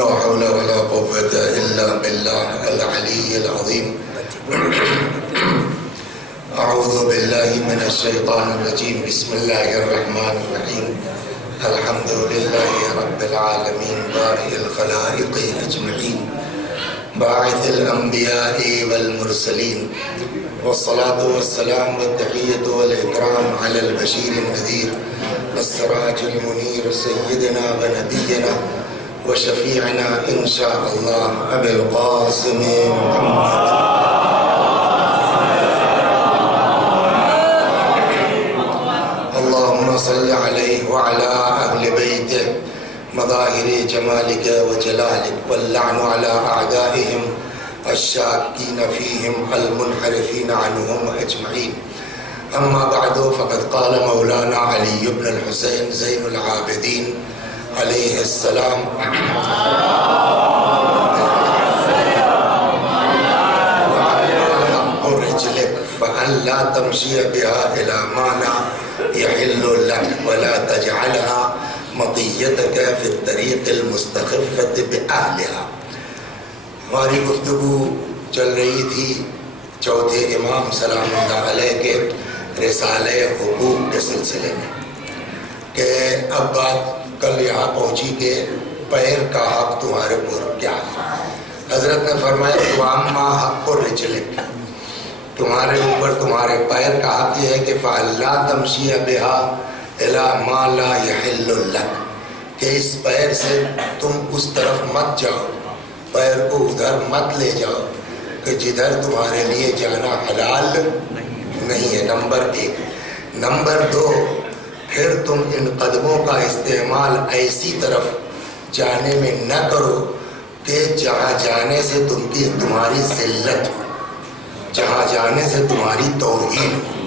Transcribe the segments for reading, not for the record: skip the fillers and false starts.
لا حول ولا قوة إلا بالله العلي العظيم. أعوذ بالله من الشيطان الرجيم. بسم الله الرحمن الرحيم. الحمد لله رب العالمين بارئ الخلائق أجمعين باعث الأنبياء والمرسلين والصلاة والسلام والتحية والإكرام على البشير النذير السراج المنير سيدنا ونبينا وشفيعنا إن شاء الله أبي القاسم محمد. اللهم صل عليه وعلى أهل بيته مظاهر جمالك وجلالك واللعن على أعدائهم الشاكين فيهم المنحرفين عنهم أجمعين. أما بعد فقد قال مولانا علي بن الحسين زين العابدين عليه السلام وحق رجلك فأن لا تمشي بها إلى ما لا يحل لك ولا تجعلها مطيتك في الطريق المستخفة بأهلها. ہماری گفتگو چل رہی تھی چوتھے امام سلام اللہ علیہ کے رسالہ حقوق کے سلسلے میں کہ اب بات کل یہاں پہنچی کہ پیر کا حق تمہارے اوپر کیا ہے. حضرت نے فرمایا وَأَمَّا حَقُّ الرِّجْلِ، تمہارے اوپر تمہارے پیر کا حق یہ ہے کہ فَأَلَّا تَمْشِيَ بِهَا إِلَى مَا لَا يَحِلُّ لَكَ، کہ اس پیر سے تم اس طرف مت جاؤ، پیر کو ادھر مت لے جاؤ کہ جدھر تمہارے لیے جانا حلال نہیں ہے. نمبر 1. نمبر 2، پھر تم ان قدموں کا استعمال ایسی طرف جانے میں نہ کرو کہ جہاں جانے سے تمہاری ذلت ہو، جہاں جانے سے تمہاری توہین ہو.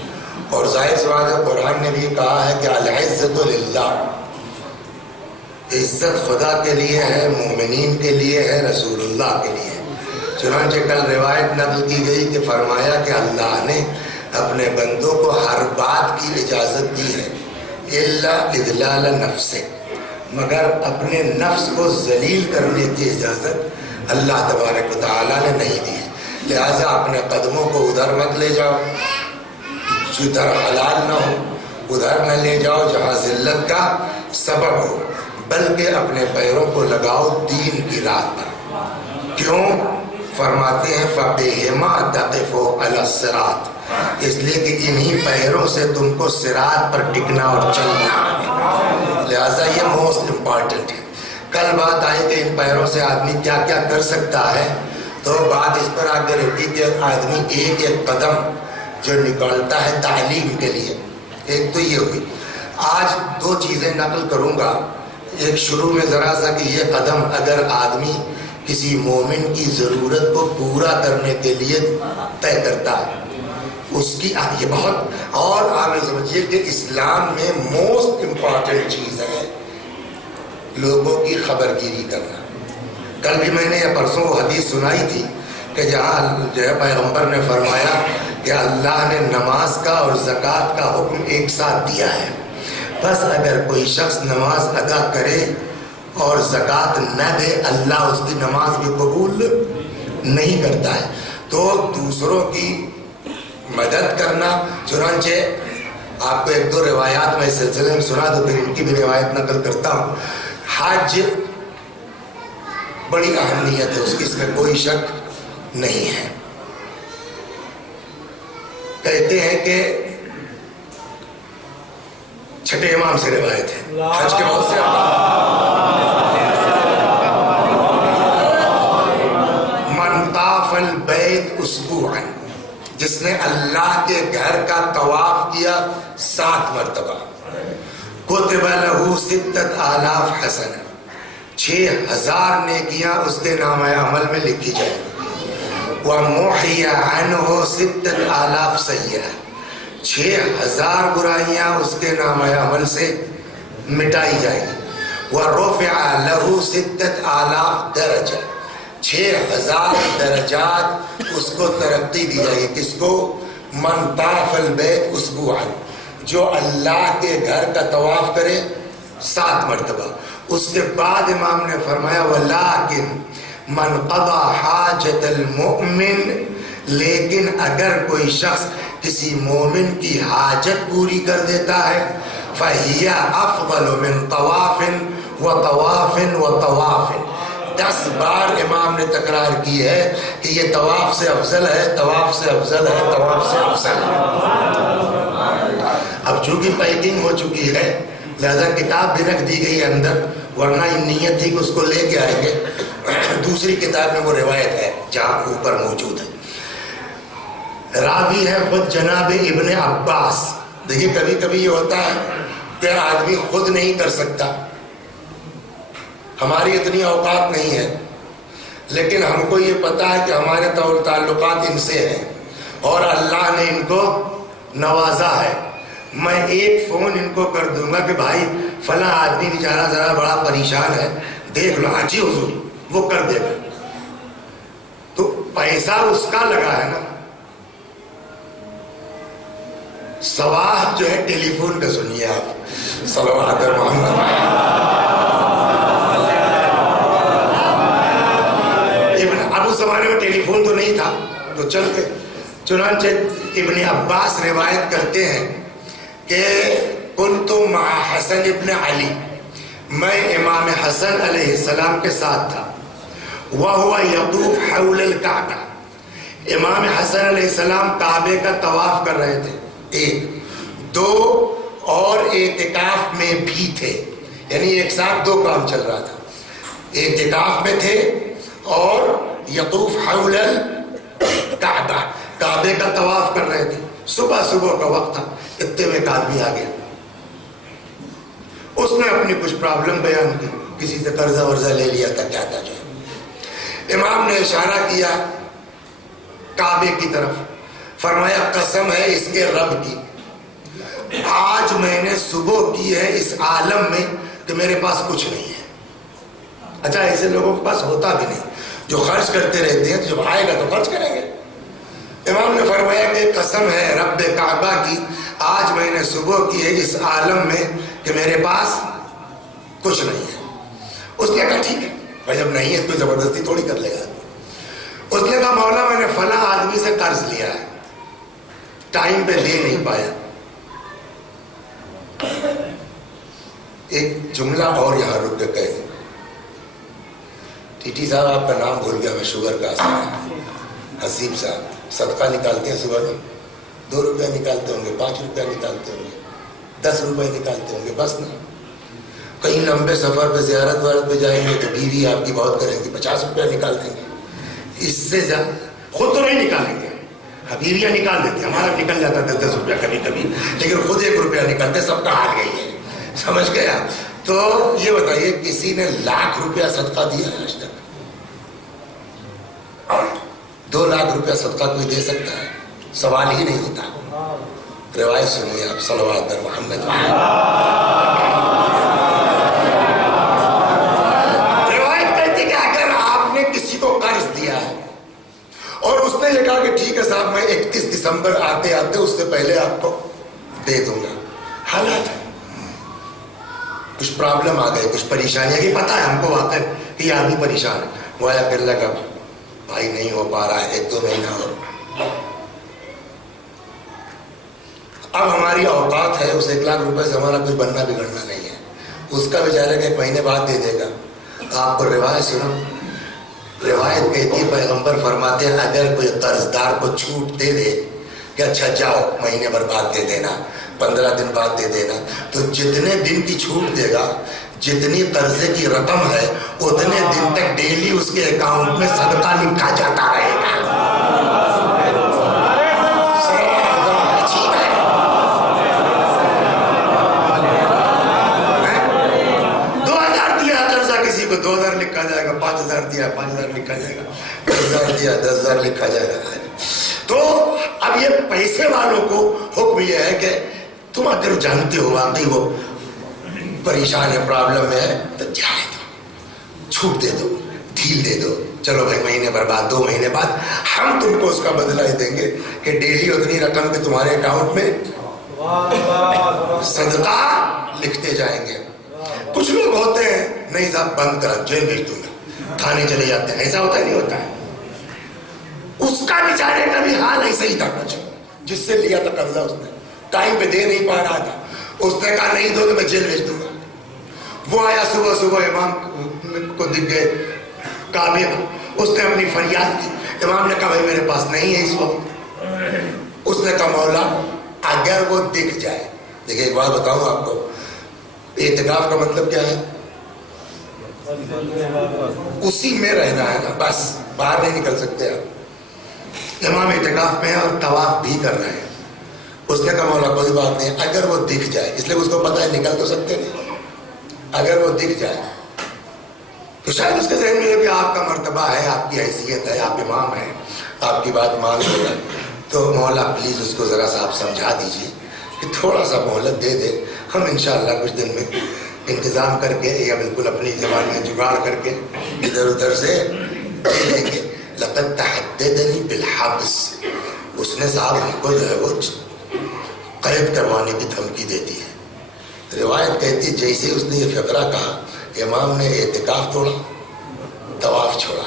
اور ظاہر سی بات ہے قرآن نے بھی کہا ہے کہ العزت للہ، عزت خدا کے لیے ہے، مومنین کے لیے ہے، رسول اللہ کے لیے ہے. چنانچہ کل روایت نقل کی گئی کہ فرمایا کہ اللہ نے اپنے بندوں کو ہر بات کی اجازت دی ہے الا اذلال نفس، مگر اپنے نفس کو ذلیل کرنے کی اجازت اللہ تبارک و تعالیٰ نے نہیں دی ہے. لہٰذا اپنے قدموں کو ادھر مت لے جاؤ جدھر حلال نہ ہو، ادھر نہ لے جاؤ جہاں ذلت کا سبب ہو، بلکہ اپنے پیروں کو لگاؤ دین کی راہ پر. کیوں؟ فرماتے ہیں فَبِهِمَا تَقِفُ عَلَى الصِّرَاطِ، اس لیے کہ انہی پیروں سے تم کو صراط پر ٹکنا اور چلنا ہے. لہٰذا یہ موسٹ امپارٹنٹ ہے. کل بات آئی کہ ان پیروں سے آدمی کیا کیا کر سکتا ہے، تو بات اس پر آگے رہتی کہ آدمی ایک ایک قدم جو نکالتا ہے تعلیم کے لیے. ایک تو یہ ہوئی. آج 2 چیزیں نقل کروں گا. ایک شروع میں ذرا سا کہ یہ قدم اگر آدمی کسی مومن کی ضرورت کو پورا کرنے کے لیے طے کرتا ہے اس کی یہ بہت، اور آپ سمجھیے کہ اسلام میں موسٹ امپارٹنٹ چیز ہے لوگوں کی خبر گیری کرنا. کل بھی میں نے یہ پرسوں حدیث سنائی تھی کہ جہاں جو ہے پیغمبر نے فرمایا کہ اللہ نے نماز کا اور زکوٰۃ کا حکم ایک ساتھ دیا ہے، بس اگر کوئی شخص نماز ادا کرے اور زکوٰۃ نہ دے اللہ اس کی نماز بھی قبول نہیں کرتا ہے. تو دوسروں کی مدد کرنا، چنانچہ آپ کو 1-2 روایات میں اس سلسلے میں سنا دو پھر ان کی بھی روایت نقل کرتا ہوں. حج بڑی اہمیت ہے اس کی، اس میں کوئی شک نہیں ہے. کہتے ہیں کہ چھٹے امام سے روایت ہے، حج کے بہت سے من طاف البیت اسبوعا، جس نے اللہ کے گھر کا طواف کیا 7 مرتبہ، کتب لہ 6000 حسنہ، 6000 نیکیاں اس کے نامہ عمل میں لکھی جائیں گی. وَمُحِيَ عَنْهُ 6000 سیئہ، 6000 برائیاں اس کے نامہ عمل سے مٹائی جائیں گی. وَرُفِعَ لَهُ 6000 درجہ، 6000 درجات اس کو ترقی دی جائے گی. کس کو؟ من طاف البیت اسبوعا، جو اللہ کے گھر کا طواف کرے 7 مرتبہ. اس کے بعد امام نے فرمایا ولیکن من قضا حاجت المؤمن، لیکن اگر کوئی شخص کسی مومن کی حاجت پوری کر دیتا ہے فَهِيَ أَفْضَلُ مِنْ طَوَافٍ وَطَوَافٍ وَطَوَافٍ، 10 بار امام نے تکرار کی ہے کہ یہ طواف سے افضل ہے، طواف سے افضل ہے، طواف سے افضل ہے۔ اب چونکہ پیکنگ ہو چکی ہے لہذا کتاب بھی رکھ دی گئی ہے اندر، ورنہ یہ نیت تھی کہ اس کو لے کے آئیں گے، دوسری کتاب میں وہ روایت ہے جہاں اوپر موجود ہے۔ راوی ہے خود جناب ابن عباس۔ دیکھیے کبھی کبھی یہ ہوتا ہے کہ آدمی خود نہیں کر سکتا، ہماری اتنی اوقات نہیں ہے، لیکن ہم کو یہ پتا ہے کہ ہمارے تعلقات ان سے ہیں اور اللہ نے ان کو نوازا ہے۔ میں ایک فون ان کو کر دوں گا کہ بھائی فلاں آدمی بیچارہ ذرا بڑا پریشان ہے، دیکھ لو۔ ہاں جی حضور، وہ کر دے گا۔ تو پیسہ اس کا لگا ہے نا، ثواب جو ہے ٹیلی فون کا سنیے آپ، صلوات محمد۔ اب اس زمانے میں ٹیلی فون تو نہیں تھا تو چل کے، چنانچہ ابن عباس روایت کرتے ہیں کہ کنت مع حسن ابن علی، میں امام حسن علیہ السلام کے ساتھ تھا، وہو یطوف حول الکعبہ، امام حسن علیہ السلام کعبے کا طواف کر رہے تھے، 1 2 اور اعتکاف میں بھی تھے، یعنی ایک ساتھ 2 کام چل رہا تھا، اعتکاف میں تھے اور یطوف حول الکعبہ، کعبے کا طواف کر رہے تھے۔ صبح کا وقت تھا، اتنے میں ایک آدمی آ گیا، اس نے اپنی کچھ پرابلم بیان کی، کسی سے قرضہ ورزہ لے لیا تھا، کیا تھا جو۔ امام نے اشارہ کیا کعبے کی طرف، فرمایا قسم ہے اس کے رب کی، آج میں نے صبح کی ہے اس عالم میں کہ میرے پاس کچھ نہیں ہے۔ اچھا ایسے لوگوں کے پاس ہوتا بھی نہیں، جو خرچ کرتے رہتے ہیں، جب آئے گا تو خرچ کریں گے۔ امام نے فرمایا کہ قسم ہے رب کعبہ کی، آج میں نے صبح کی ہے اس عالم میں کہ میرے پاس کچھ نہیں ہے۔ اس نے کہا ٹھیک ہے بھائی، جب نہیں ہے تو زبردستی تھوڑی کر لے گا۔ اس نے کہا مولا میں نے فلاں آدمی سے قرض لیا ہے، ٹائم پہ دے نہیں پایا۔ ایک جملہ اور یہاں رک کے کہے، ٹی صاحب آپ کا نام بھول گیا میں، شوگر کا اثر ہے، حسیب صاحب صدقہ نکالتے ہیں صبح میں، 2 روپیہ نکالتے ہوں گے، 5 روپیہ نکالتے ہوں گے، 10 روپے نکالتے ہوں گے، بس نا۔ کہیں لمبے سفر پہ زیارت وارت پہ جائیں گے تو بیوی آپ کی بہت کریں گی، 50 روپیہ نکال دیں گے، اس سے زیادہ خود تو نہیں نکالیں گے، بیویاں نکال دیتے، ہمارا نکل جاتا ہے 10 روپیہ کبھی کبھی، لیکن خود 1 روپیہ نکالتے، سب کا حال گئی ہے، سمجھ گیا۔ تو یہ بتائیے کسی نے 1,00,000 روپیہ صدقہ دیا ہے آج تک؟ 2 لاکھ روپیہ صدقہ کوئی دے سکتا ہے؟ سوال ہی نہیں ہوتا۔ روایت سنیے آپ، صلوات بر محمد۔ روایت کہتی کہ اگر آپ نے کسی کو قرض دیا ہے اور اس نے یہ کہا کہ ٹھیک ہے صاحب میں 31 دسمبر آتے آتے اس سے پہلے آپ کو دے دوں گا، حالات ہے کچھ پرابلم آ گئے، کچھ پریشانیاں، کہ پتہ ہے ہم کو واقع کہ یہ آدمی پریشان ہے، وہ آیا پھر لگا بھائی نہیں ہو پا رہا ہے، 1-2 مہینہ اور۔ اب ہماری اوقات ہے، اس 1,00,000 روپے سے ہمارا کچھ بننا بگڑنا نہیں ہے، اس کا بیچارے کہ 1 مہینے بعد دے دے گا۔ آپ کو روایت سنو، روایت کہتی ہے پیغمبر فرماتے ہیں اگر کوئی قرض دار کو چھوٹ دے دے کہ اچھا جاؤ مہینے بھر بعد دے دینا، 15 دن بعد دے دینا، تو جتنے دن کی چھوٹ دے گا، جتنی قرضے کی رقم ہے اتنے دن تک ڈیلی اس کے اکاؤنٹ میں صدقہ لکھا جاتا رہے گا۔ 2,000 دیا قرضہ کسی کو 2,000 لکھا جائے گا، 5,000 دیا 5,000 لکھا جائے گا، 10,000 دیا 10,000 لکھا جائے گا۔ تو اب یہ پیسے والوں کو حکم یہ ہے کہ تم اگر جانتے ہو واقعی وہ پریشان ہے، پرابلم میں ہے، تو جائے دو، چھوٹ دے دو، ڈھیل دے دو، چلو بھائی مہینے بھر بعد 2 مہینے بعد ہم تم کو اس کا بدلہ ہی دیں گے کہ ڈیلی اتنی رقم کے تمہارے اکاؤنٹ میں صدقہ لکھتے جائیں گے۔ کچھ لوگ ہوتے ہیں نہیں صاحب بند کرا, جیل بھیج دوں گا, تھانے چلے جاتے ہیں. ایسا ہوتا ہے نہیں ہوتا ہے؟ اس کا بیچارے کا بھی حال ایسا ہی تھا کچھ, جس سے لیا تھا قرضہ اس نے, ٹائم پہ دے نہیں پا رہا تھا. اس نے کہا نہیں دو تو میں جیل بھیج دوں گا. وہ آیا صبح صبح امام کو دکھ گئے کعبے میں, اس نے اپنی فریاد کی. امام نے کہا بھائی میرے پاس نہیں ہے اس وقت. اس نے کہا مولا اگر وہ دکھ جائے. دیکھیں ایک بات بتاؤں آپ کو, اعتکاف کا مطلب کیا ہے؟ اسی میں رہنا ہے نا, بس باہر نہیں نکل سکتے آپ. امام اعتکاف میں ہے اور طواف بھی کر رہے ہیں. اس نے کہا مولا کوئی بات نہیں اگر وہ دکھ جائے, اس لیے اس کو پتا ہے نکل تو سکتے نہیں. اگر وہ دکھ جائے تو شاید اس کے ذہن میں بھی آپ کا مرتبہ ہے, آپ کی حیثیت ہے, آپ امام ہیں, آپ کی بات مان لے گا. تو مولا پلیز اس کو ذرا سا آپ سمجھا دیجیے کہ تھوڑا سا مہلت دے دے, ہم انشاءاللہ کچھ دن میں انتظام کر کے یا بالکل اپنی زبان میں جگاڑ کر کے ادھر ادھر سے لیں گے. لقد تحددنی بالحبس, اس نے صاحب ہم کو جو ہے وہ قید کروانے کی دھمکی دیتی ہے. روایت کہتی ہے جیسے اس نے یہ فقرہ کہا, امام نے اعتکاف توڑا, طواف چھوڑا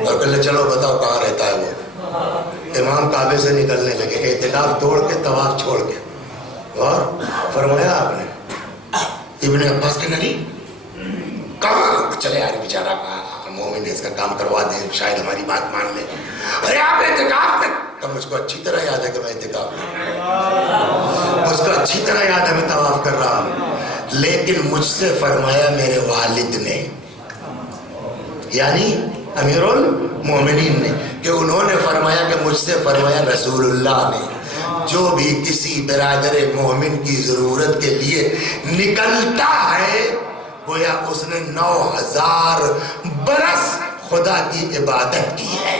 اور کہنے چلو بتاؤ کہاں رہتا ہے وہ. امام کعبے سے نکلنے لگے, اعتکاف توڑ کے طواف چھوڑ کے. اور فرمایا آپ نے ابن عباس کے نبی کہاں چلے یار بیچارہ مومن ہے, اس کا کام کروا دیں, شاید ہماری بات مان لے. ارے آپ اعتکاف میں, تو مجھ کو اچھی طرح یاد ہے کہ میں اعتکاف میں, مجھ کو اچھی طرح یاد ہے میں طواف کر رہا ہوں, لیکن مجھ سے فرمایا میرے والد نے, یعنی امیر المومنین نے, کہ انہوں نے فرمایا کہ مجھ سے فرمایا رسول اللہ نے, جو بھی کسی برادر مومن کی ضرورت کے لیے نکلتا ہے گویا اس نے 9000 برس خدا کی عبادت کی ہے.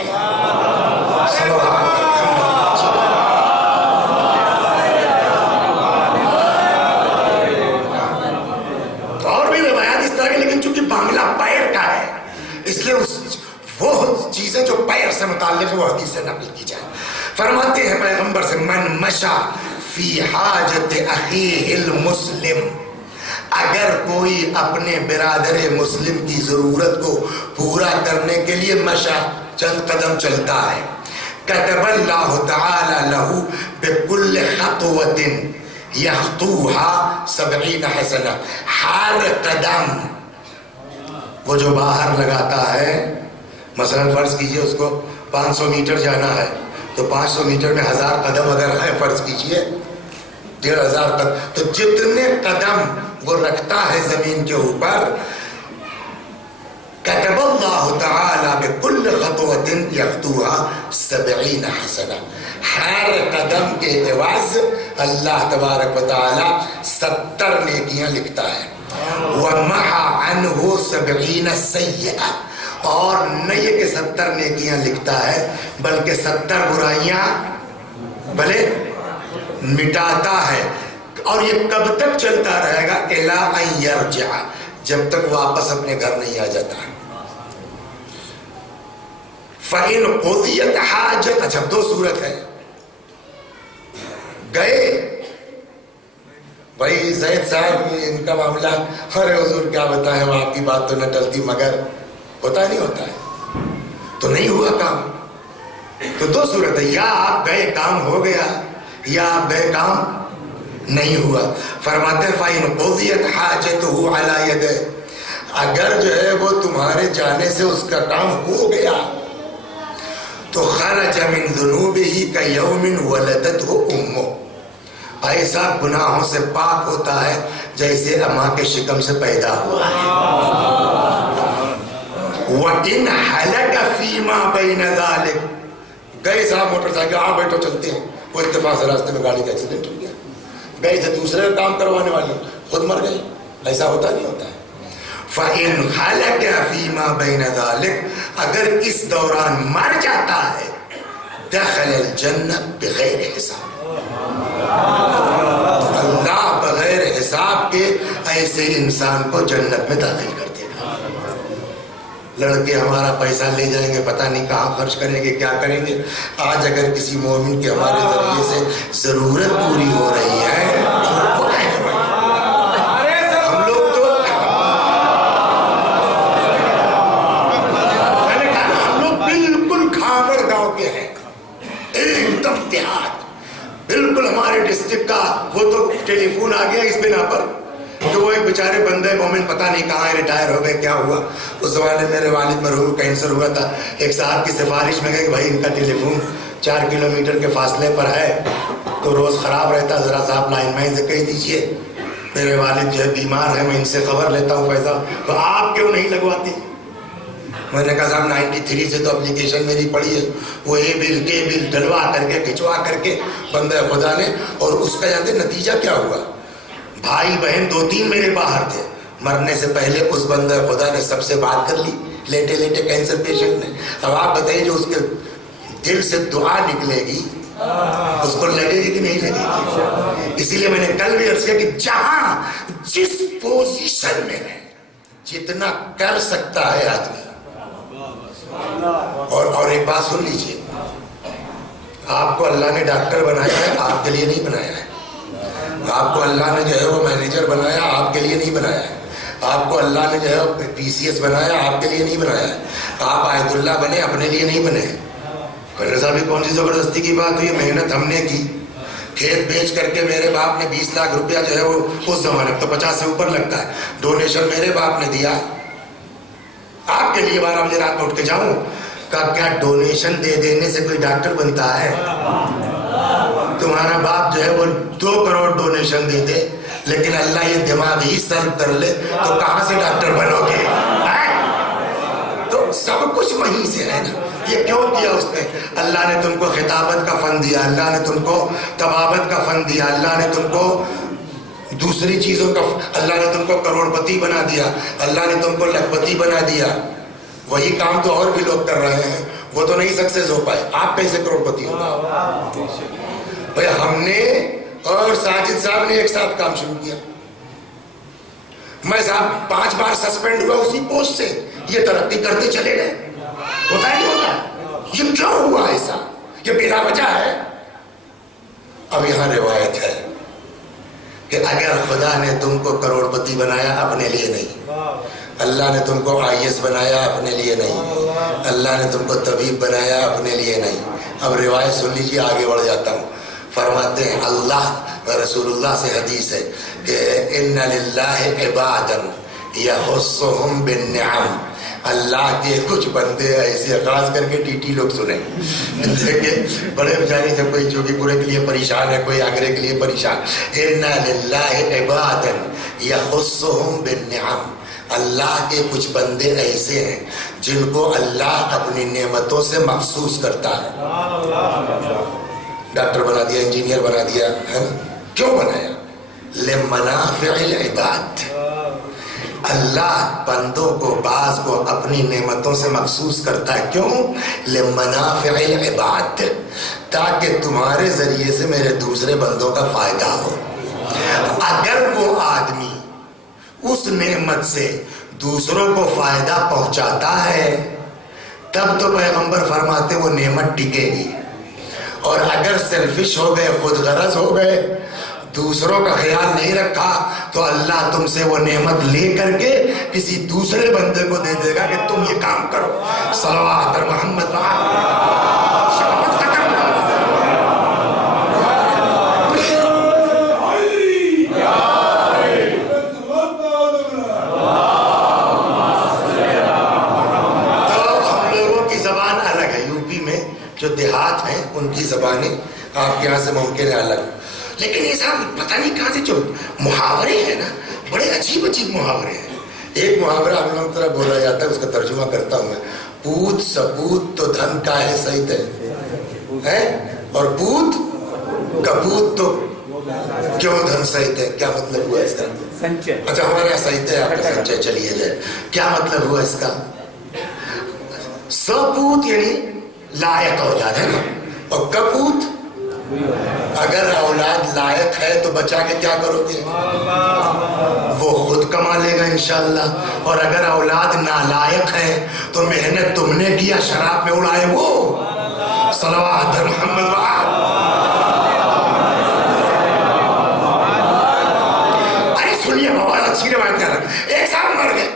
اور بھی روایات اس طرح کے, لیکن چونکہ معاملہ پیر کا ہے اس لیے وہ چیزیں جو پیر سے متعلق ہے وہ حدیث سے نقل کی جائے. فرماتے ہیں پیغمبر سے من مشا فی حاجت اخیہ المسلم, اگر کوئی اپنے برادر مسلم کی ضرورت کو پورا کرنے کے لیے مشا چند قدم چلتا ہے, کتب اللہ تعالی لہ بکل خطوۃ یخطوها 70 حسنہ. ہر قدم وہ جو باہر لگاتا ہے, مثلا فرض کیجئے اس کو 500 میٹر جانا ہے, تو 500 میٹر میں 1000 قدم اگر ہے, فرض کیجئے 1500 قدم, تو جتنے قدم وہ رکھتا ہے زمین کے اوپر, کتب اللہ تعالی بکل خطوۃ یخطوها 70 حسنہ. ہر قدم کے عوض اللہ تبارک و تعالی 70 نیکیاں لکھتا ہے. وَمَحَ عَنْهُ 70 سیئہ, اور نہ یہ کہ 70 نیکیاں لکھتا ہے بلکہ 70 برائیاں بھلے مٹاتا ہے. اور یہ کب تک چلتا رہے گا؟ إِلَىٰ أَن يَرْجِعَ, جب تک واپس اپنے گھر نہیں آ جاتا. فَإِنْ قُضِيَتْ حَاجَتْ, اچھا 2 صورت ہے. گئے بھائی زید صاحب ان کا معاملہ, ارے حضور کیا بتائیں, وہ آپ کی بات تو نہ ٹلتی, مگر ہوتا نہیں ہوتا ہے, تو نہیں ہوا کام. تو 2 صورت ہے, یا آپ گئے کام ہو گیا, یا آپ گئے کام نہیں ہوا. فرماتے فَإِنْ قُضِيَتْ حَاجَتُهُ عَلَى يَدَيْهِ, اگر جو ہے وہ تمہارے جانے سے اس کا کام ہو گیا تو خرج من ذنوبه كيوم ولدته امه, ایسا گناہوں سے پاک ہوتا ہے جیسے ماں کے شکم سے پیدا ہوا ہے. وَإِنْ حَلَكَ فِيمَا بَيْنَ ذَلِكَ, گئے صاحب موٹر سائیکل, ہاں بیٹھو چلتے ہیں, وہ اتفاق سے راستے میں گاڑی کا ایکسیڈنٹ ہو گیا, گئے تھے دوسرے کام کروانے والے, خود مر گئے, ایسا ہوتا نہیں ہوتا ہے. فَإِنْ خَلَقَ فِيمَا بَيْنَ ذَلِكَ, اگر اس دوران مر جاتا ہے, دخل الجنہ بغیر حساب, اللہ بغیر حساب کے ایسے انسان کو جنت میں داخل کر دے گا. لڑکے ہمارا پیسہ لے جائیں گے, پتہ نہیں کہاں خرچ کریں گے, کیا کریں گے. آج اگر کسی مومن کی ہمارے ذریعے سے ضرورت پوری ہو رہی ہے, ہم لوگ تو ڈسٹرکٹ کا وہ تو ٹیلی فون آ گیا اس بنا پر کہ وہ ایک بیچارے بندے مومن پتہ نہیں کہاں ریٹائر ہو گئے کیا ہوا. اس زمانے میرے والد مرحوم کینسر ہوا تھا. ایک صاحب کی سفارش میں گئے کہ بھائی ان کا ٹیلی فون 4 کلومیٹر کے فاصلے پر ہے تو روز خراب رہتا, ذرا صاحب لائن مین سے کہہ دیجئے میرے والد جو ہے بیمار ہے, میں ان سے خبر لیتا ہوں پیسہ, تو آپ کیوں نہیں لگواتے؟ میں نے کہا صاحب 93 سے تو اپلیکیشن میری پڑی ہے, وہ اے بل کے بل ڈلوا کر کے کھچوا کر کے بندہ خدا نے, اور اس کا جانتے نتیجہ کیا ہوا؟ بھائی بہن 2-3 میرے باہر تھے, مرنے سے پہلے اس بندہ خدا نے سب سے بات کر لی لیٹے لیٹے کینسر پیشنٹ نے. اب آپ بتائیے جو اس کے دل سے دعا نکلے گی اس کو لگے گی کہ نہیں لگے گی؟ اسی لیے میں نے کل بھی عرض کیا کہ جہاں جس پوزیشن میں ہے جتنا کر سکتا ہے آدمی. اور ایک بات سن لیجئے, آپ کو اللہ نے ڈاکٹر بنایا ہے, آپ کے لیے نہیں بنایا ہے. آپ کو اللہ نے جو ہے وہ مینیجر بنایا, آپ کے لیے نہیں بنایا ہے. آپ کو اللہ نے جو ہے وہ PCS بنایا, آپ کے لیے نہیں بنایا ہے. آپ آیت اللہ بنے, اپنے لیے نہیں بنے. خیر صاحب کون سی زبردستی کی بات ہوئی؟ محنت ہم نے کی, کھیت بیچ کر کے میرے باپ نے 20 لاکھ روپیہ جو ہے وہ اس زمانے تو 50 سے اوپر لگتا ہے, ڈونیشن میرے باپ نے دیا. آپ کے لیے 12 بجے رات میں اٹھ کے جاؤں کہا کیا ڈونیشن دے دینے سے کوئی ڈاکٹر بنتا ہے؟ تمہارا باپ جو ہے وہ 2 کروڑ ڈونیشن دے دے, لیکن اللہ یہ دماغ ہی سرو کر لے تو کہاں سے ڈاکٹر بنو گے؟ تو سب کچھ وہیں سے ہے نا. یہ کیوں کیا اس نے؟ اللہ نے تم کو خطابت کا فن دیا, اللہ نے تم کو طبابت کا فن دیا, اللہ نے تم کو دوسری چیزوں کا, اللہ نے تم کو کروڑ پتی بنا دیا, اللہ نے تم کو لکھپتی بنا دیا. وہی کام تو اور بھی لوگ کر رہے ہیں, وہ تو نہیں سکسیس ہو پائے. آپ کیسے کروڑ پتی ہوگا؟ بھئی ہم نے اور ساجد صاحب نے ایک ساتھ کام شروع کیا. میں صاحب 5 بار سسپینڈ ہوا اسی پوسٹ سے, یہ ترقی کرتے چلے گئے. ہوتا ہے نہیں ہوتا؟ یہ کیوں ہوا ایسا؟ یہ بلا وجہ ہے. اب یہاں روایت ہے کہ اگر خدا نے تم کو کروڑ پتی بنایا اپنے لیے نہیں, اللہ نے تم کو IAS بنایا اپنے لیے نہیں, اللہ نے تم کو طبیب بنایا اپنے لیے نہیں. اب روایت سن لیجیے, آگے بڑھ جاتا ہوں. فرماتے ہیں اللہ رسول اللہ سے حدیث ہے کہ ان للہ عبادا یخصهم بالنعم, اللہ کے کچھ بندے ایسے, خاص کر کے ٹی لوگ سنیں, دیکھیں بڑے بچارے جب کوئی چوکی پورے کے لیے پریشان ہے, کوئی آگرے کے لیے پریشان. ان للہ عبادا یخصهم بالنعم, اللہ کے کچھ بندے ایسے ہیں جن کو اللہ اپنی نعمتوں سے مخصوص کرتا ہے. ڈاکٹر بنا دیا, انجینئر بنا دیا, ہے نا؟ کیوں بنایا؟ لمنافع العباد. اللہ بندوں کو بعض کو اپنی نعمتوں سے مخصوص کرتا ہے. کیوں؟ لمنافع العباد, تاکہ تمہارے ذریعے سے میرے دوسرے بندوں کا فائدہ ہو. اگر وہ آدمی اس نعمت سے دوسروں کو فائدہ پہنچاتا ہے تب تو پیغمبر فرماتے وہ نعمت ٹکے گی. اور اگر سیلفش ہو گئے, خود غرض ہو گئے, دوسروں کا خیال نہیں رکھا, تو اللہ تم سے وہ نعمت لے کر کے کسی دوسرے بندے کو دے دے گا کہ تم یہ کام کرو. صلوات محمد جو دیہات ہیں ان کی زبانیں آپ کے یہاں سے ممکن ہے الگ, لیکن یہ صاحب پتہ نہیں کہاں سے جو محاورے ہیں نا, بڑے عجیب عجیب محاورے ہیں. ایک محاورہ ہم لوگ طرح بولا جاتا ہے, اس کا ترجمہ کرتا ہوں میں. پوت سپوت تو دھن کا ہے سہیت ہے, اور پوت کپوت تو کیوں دھن سہیت ہے. کیا مطلب ہوا اس کا؟ اچھا ہمارے یہاں سہیت ہے, آپ کا سنچے. چلیے جائے, کیا مطلب ہوا اس کا؟ سپوت یعنی لائق اولاد ہے نا, اور کپوت اگر اولاد لائق ہے تو بچا کے کیا کرو گے؟ وہ خود کما لے گا انشاءاللہ. اور اگر اولاد نالائق ہے تو محنت تم نے کیا, شراب میں اڑائے وہ. صلوات محمد ارے سنیے بہت اچھی روایت کر رہا. ایک صاحب مر گئے,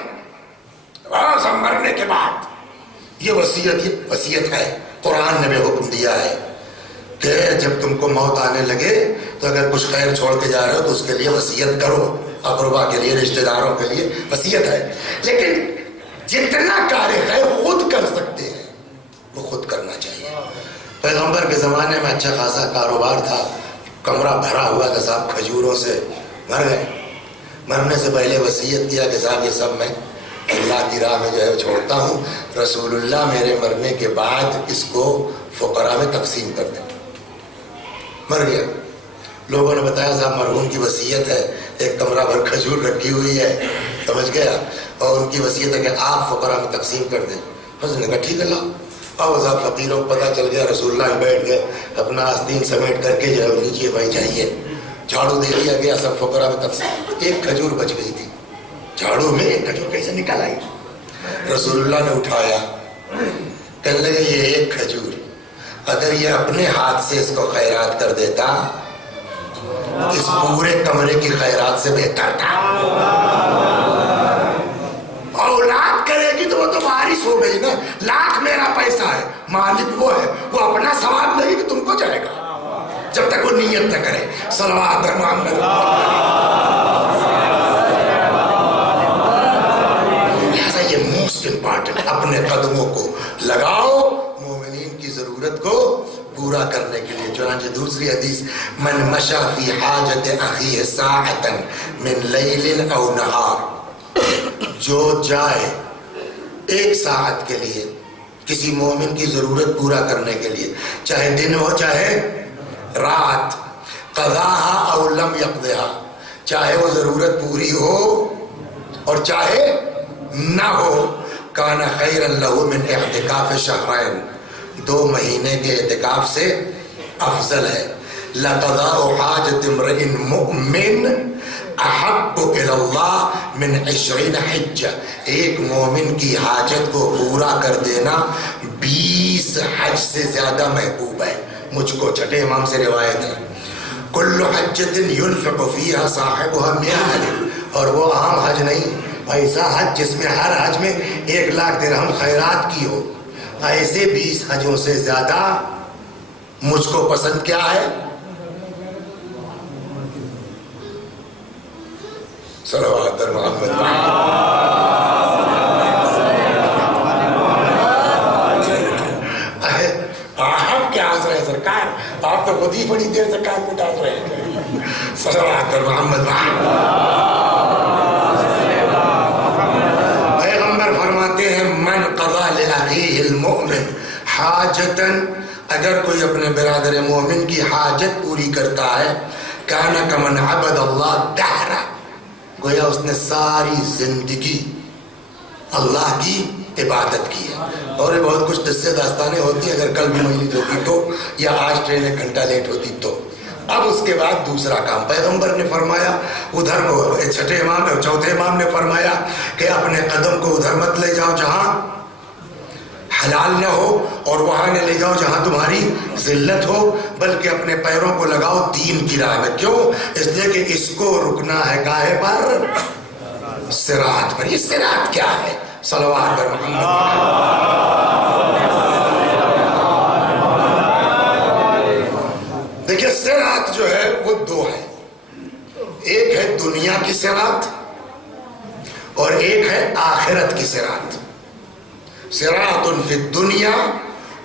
اور سب مرنے کے بعد یہ وصیت ہے, قرآن نے بھی حکم دیا ہے کہ جب تم کو موت آنے لگے تو اگر کچھ خیر چھوڑ کے جا رہے ہو تو اس کے لیے وصیت کرو، اقربا کے لیے، رشتہ داروں کے لیے وصیت ہے، لیکن جتنا کار خیر خود کر سکتے ہیں وہ خود کرنا چاہیے۔ پیغمبر کے زمانے میں اچھا خاصا کاروبار تھا، کمرہ بھرا ہوا تھا، صاحب کھجوروں سے مر گئے۔ مرنے سے پہلے وصیت کیا کہ صاحب یہ سب میں اللہ کی راہ میں جو ہے چھوڑتا ہوں، رسول اللہ میرے مرنے کے بعد اس کو فقراء میں تقسیم کر دیں۔ مر گیا، لوگوں نے بتایا صاحب مرحوم کی وصیت ہے، ایک کمرہ بھر کھجور رکھی ہوئی ہے، سمجھ گیا، اور ان کی وصیت ہے کہ آپ فقراء میں تقسیم کر دیں۔ حضرت نے کہا ٹھیک ہے لاؤ۔ اور صاحب فقیروں کو پتہ چل گیا، رسول اللہ بیٹھ گئے، اپنا آستین سمیٹ کر کے جو ہے نیچے بھائی چاہیے، جھاڑو دے دیا گیا، سب فقراء میں تقسیم۔ ایک کھجور بچ گئی تھی، جھاڑو میں ایک کھجور کیسے نکل آئی؟ رسول اللہ نے اٹھایا، کہنے لگے یہ ایک کھجور اگر یہ اپنے ہاتھ سے اس کو خیرات کر دیتا اس پورے کمرے کی خیرات سے بہتر تھا۔ اولاد کرے گی تو وہ تو وارث ہو گئی نا، لاکھ میرا پیسہ ہے، مالک وہ ہے، وہ اپنا ثواب لے گی کہ تم کو جائے گا جب تک وہ نیت نہ کرے۔ صلوات محمد۔ لہذا یہ موسٹ امپارٹنٹ، اپنے قدموں کو لگاؤ مومنین کی ضرورت کو پورا کرنے کے لیے۔ چنانچہ دوسری حدیث، من مشى فی حاجت اخیہ ساعتا من لیل او نہار، جو جائے ایک ساعت کے لیے کسی مومن کی ضرورت پورا کرنے کے لیے، چاہے دن ہو چاہے رات، قضاها او لم يقضها، چاہے وہ ضرورت پوری ہو اور چاہے نہ ہو، کان خیرا له من اعتکاف شہرین، 2 مہینے کے اعتکاف سے افضل ہے۔ لقضاء حاجت امرئ مؤمن احب الی اللہ من 20 حجہ، ایک مومن کی حاجت کو پورا کر دینا 20 حج سے زیادہ محبوب ہے مجھ کو۔ چھٹے امام سے روایت ہے، کل حجۃ ينفق فیہا صاحبها 100 الف، اور وہ عام حج نہیں، ایسا حج جس میں ہر حج میں 1 لاکھ درہم خیرات کی ہو، ایسے 20 حجوں سے زیادہ مجھ کو پسند کیا ہے؟ صلوات محمد۔ آپ کیا ہنس رہے ہیں سرکار، آپ تو خود ہی بڑی دیر سے کان میں ڈال رہے ہیں۔ صلوات محمد۔ پیغمبر فرماتے ہیں من قضا لأخیہ المؤمن حاجتا، اگر کوئی اپنے برادر مومن کی حاجت پوری کرتا ہے، کان کمن عبد اللہ دہرا، گویا اس نے ساری زندگی اللہ کی عبادت کی ہے۔ اور یہ بہت کچھ قصے داستانیں ہوتی ہیں، اگر کل بھی مجلس ہوتی تو، یا آج ٹرین 1 گھنٹہ لیٹ ہوتی تو۔ اب اس کے بعد دوسرا کام پیغمبر نے فرمایا، ادھر کو چھٹے امام اور چوتھے امام نے فرمایا کہ اپنے قدم کو ادھر مت لے جاؤ جہاں حلال نہ ہو، اور وہاں نہ لے جاؤ جہاں تمہاری ذلت ہو، بلکہ اپنے پیروں کو لگاؤ دین کی راہ میں۔ کیوں؟ اس لیے کہ اس کو رکنا ہے کاہے پر؟ صراط پر۔ یہ صراط کیا ہے؟ صلوات پر محمد۔ دیکھیں صراط جو ہے وہ 2 ہے، ایک ہے دنیا کی صراط اور ایک ہے آخرت کی صراط۔ صراط فی الدنیا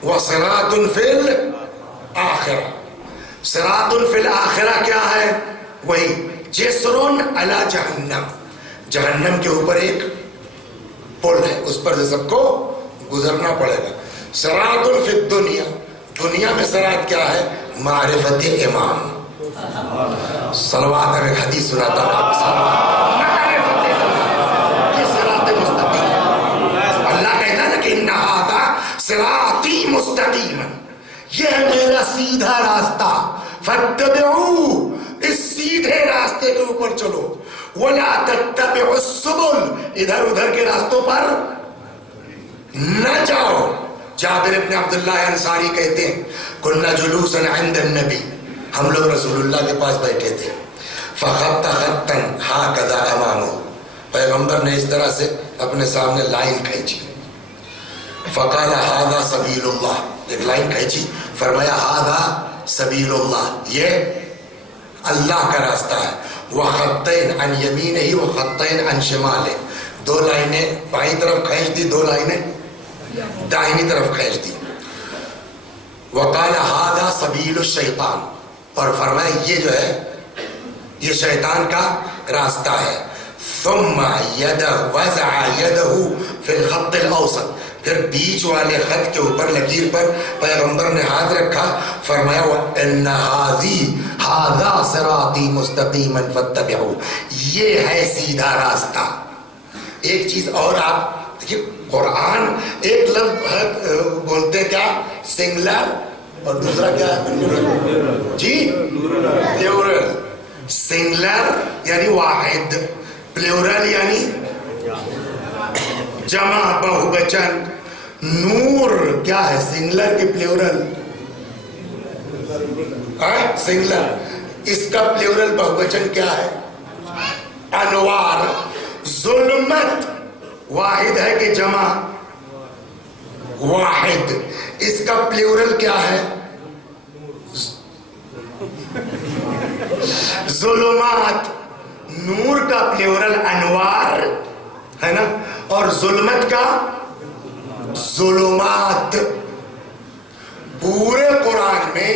و صراط فی الآخرہ۔ صراط فی الآخرہ کیا ہے؟ وہی جسر علی جہنم، جہنم کے اوپر ایک پل ہے، اس پر سے سب کو گزرنا پڑے گا۔ صراط فی الدنیا، دنیا میں صراط کیا ہے؟ معرفت امام۔ صلوات میں حدیث سناتا ہوں، صراطی مستقیما، یہ ہے میرا سیدھا راستہ، فاتبعوہ، اس سیدھے راستے کے اوپر چلو، ولا تتبعوا السبل، ادھر ادھر کے راستوں پر نہ جاؤ۔ جابر بن عبداللہ انصاری کہتے ہیں کنا جلوسا عند النبی، ہم لوگ رسول اللہ کے پاس بیٹھے تھے، فخط خطا ہاکذا امامہ، پیغمبر نے اس طرح سے اپنے سامنے لائن کھینچی، فقال هذا سبیل اللہ، ایک لائن کھینچی، فرمایا هذا سبیل اللہ، یہ اللہ کا راستہ ہے. وخطین عن یمینہ وخطین عن شمالہ، دو لائنیں بائیں طرف کھینچ دی، دو لائنیں داہنی طرف کھینچ دی. وقال ھذا سبیل الشیطان، اور فرمایا یہ جو ہے یہ شیطان کا راستہ ہے. ثم وضع یدہ فی الخط الاوسط، پھر بیچ والے خط کے اوپر لکیر پر پیغمبر نے ہاتھ رکھا، فرمایا وَإِنَّ هَذَا صِرَاطِي مُسْتَقِيمًا فَاتَّبِعُوهُ، یہ ہے سیدھا راستہ. ایک چیز اور آپ دیکھیے، قرآن ایک لفظ بولتے کیا؟ سنگلر، اور دوسرا کیا ہے جی؟ پلیورل. سنگلر یعنی واحد، پلیورل یعنی جمع بہو بچن. نور کیا ہے؟ سنگلر کی پلیورل سنگلر، اس کا پلیورل بہو بچن کیا ہے؟ انوار. ظلمت واحد ہے کہ جمع؟ واحد. اس کا پلیورل کیا ہے؟ ظلمات. نور کا پلیورل انوار ہے نا، اور ظلمت کا ظلمات. پورے قرآن میں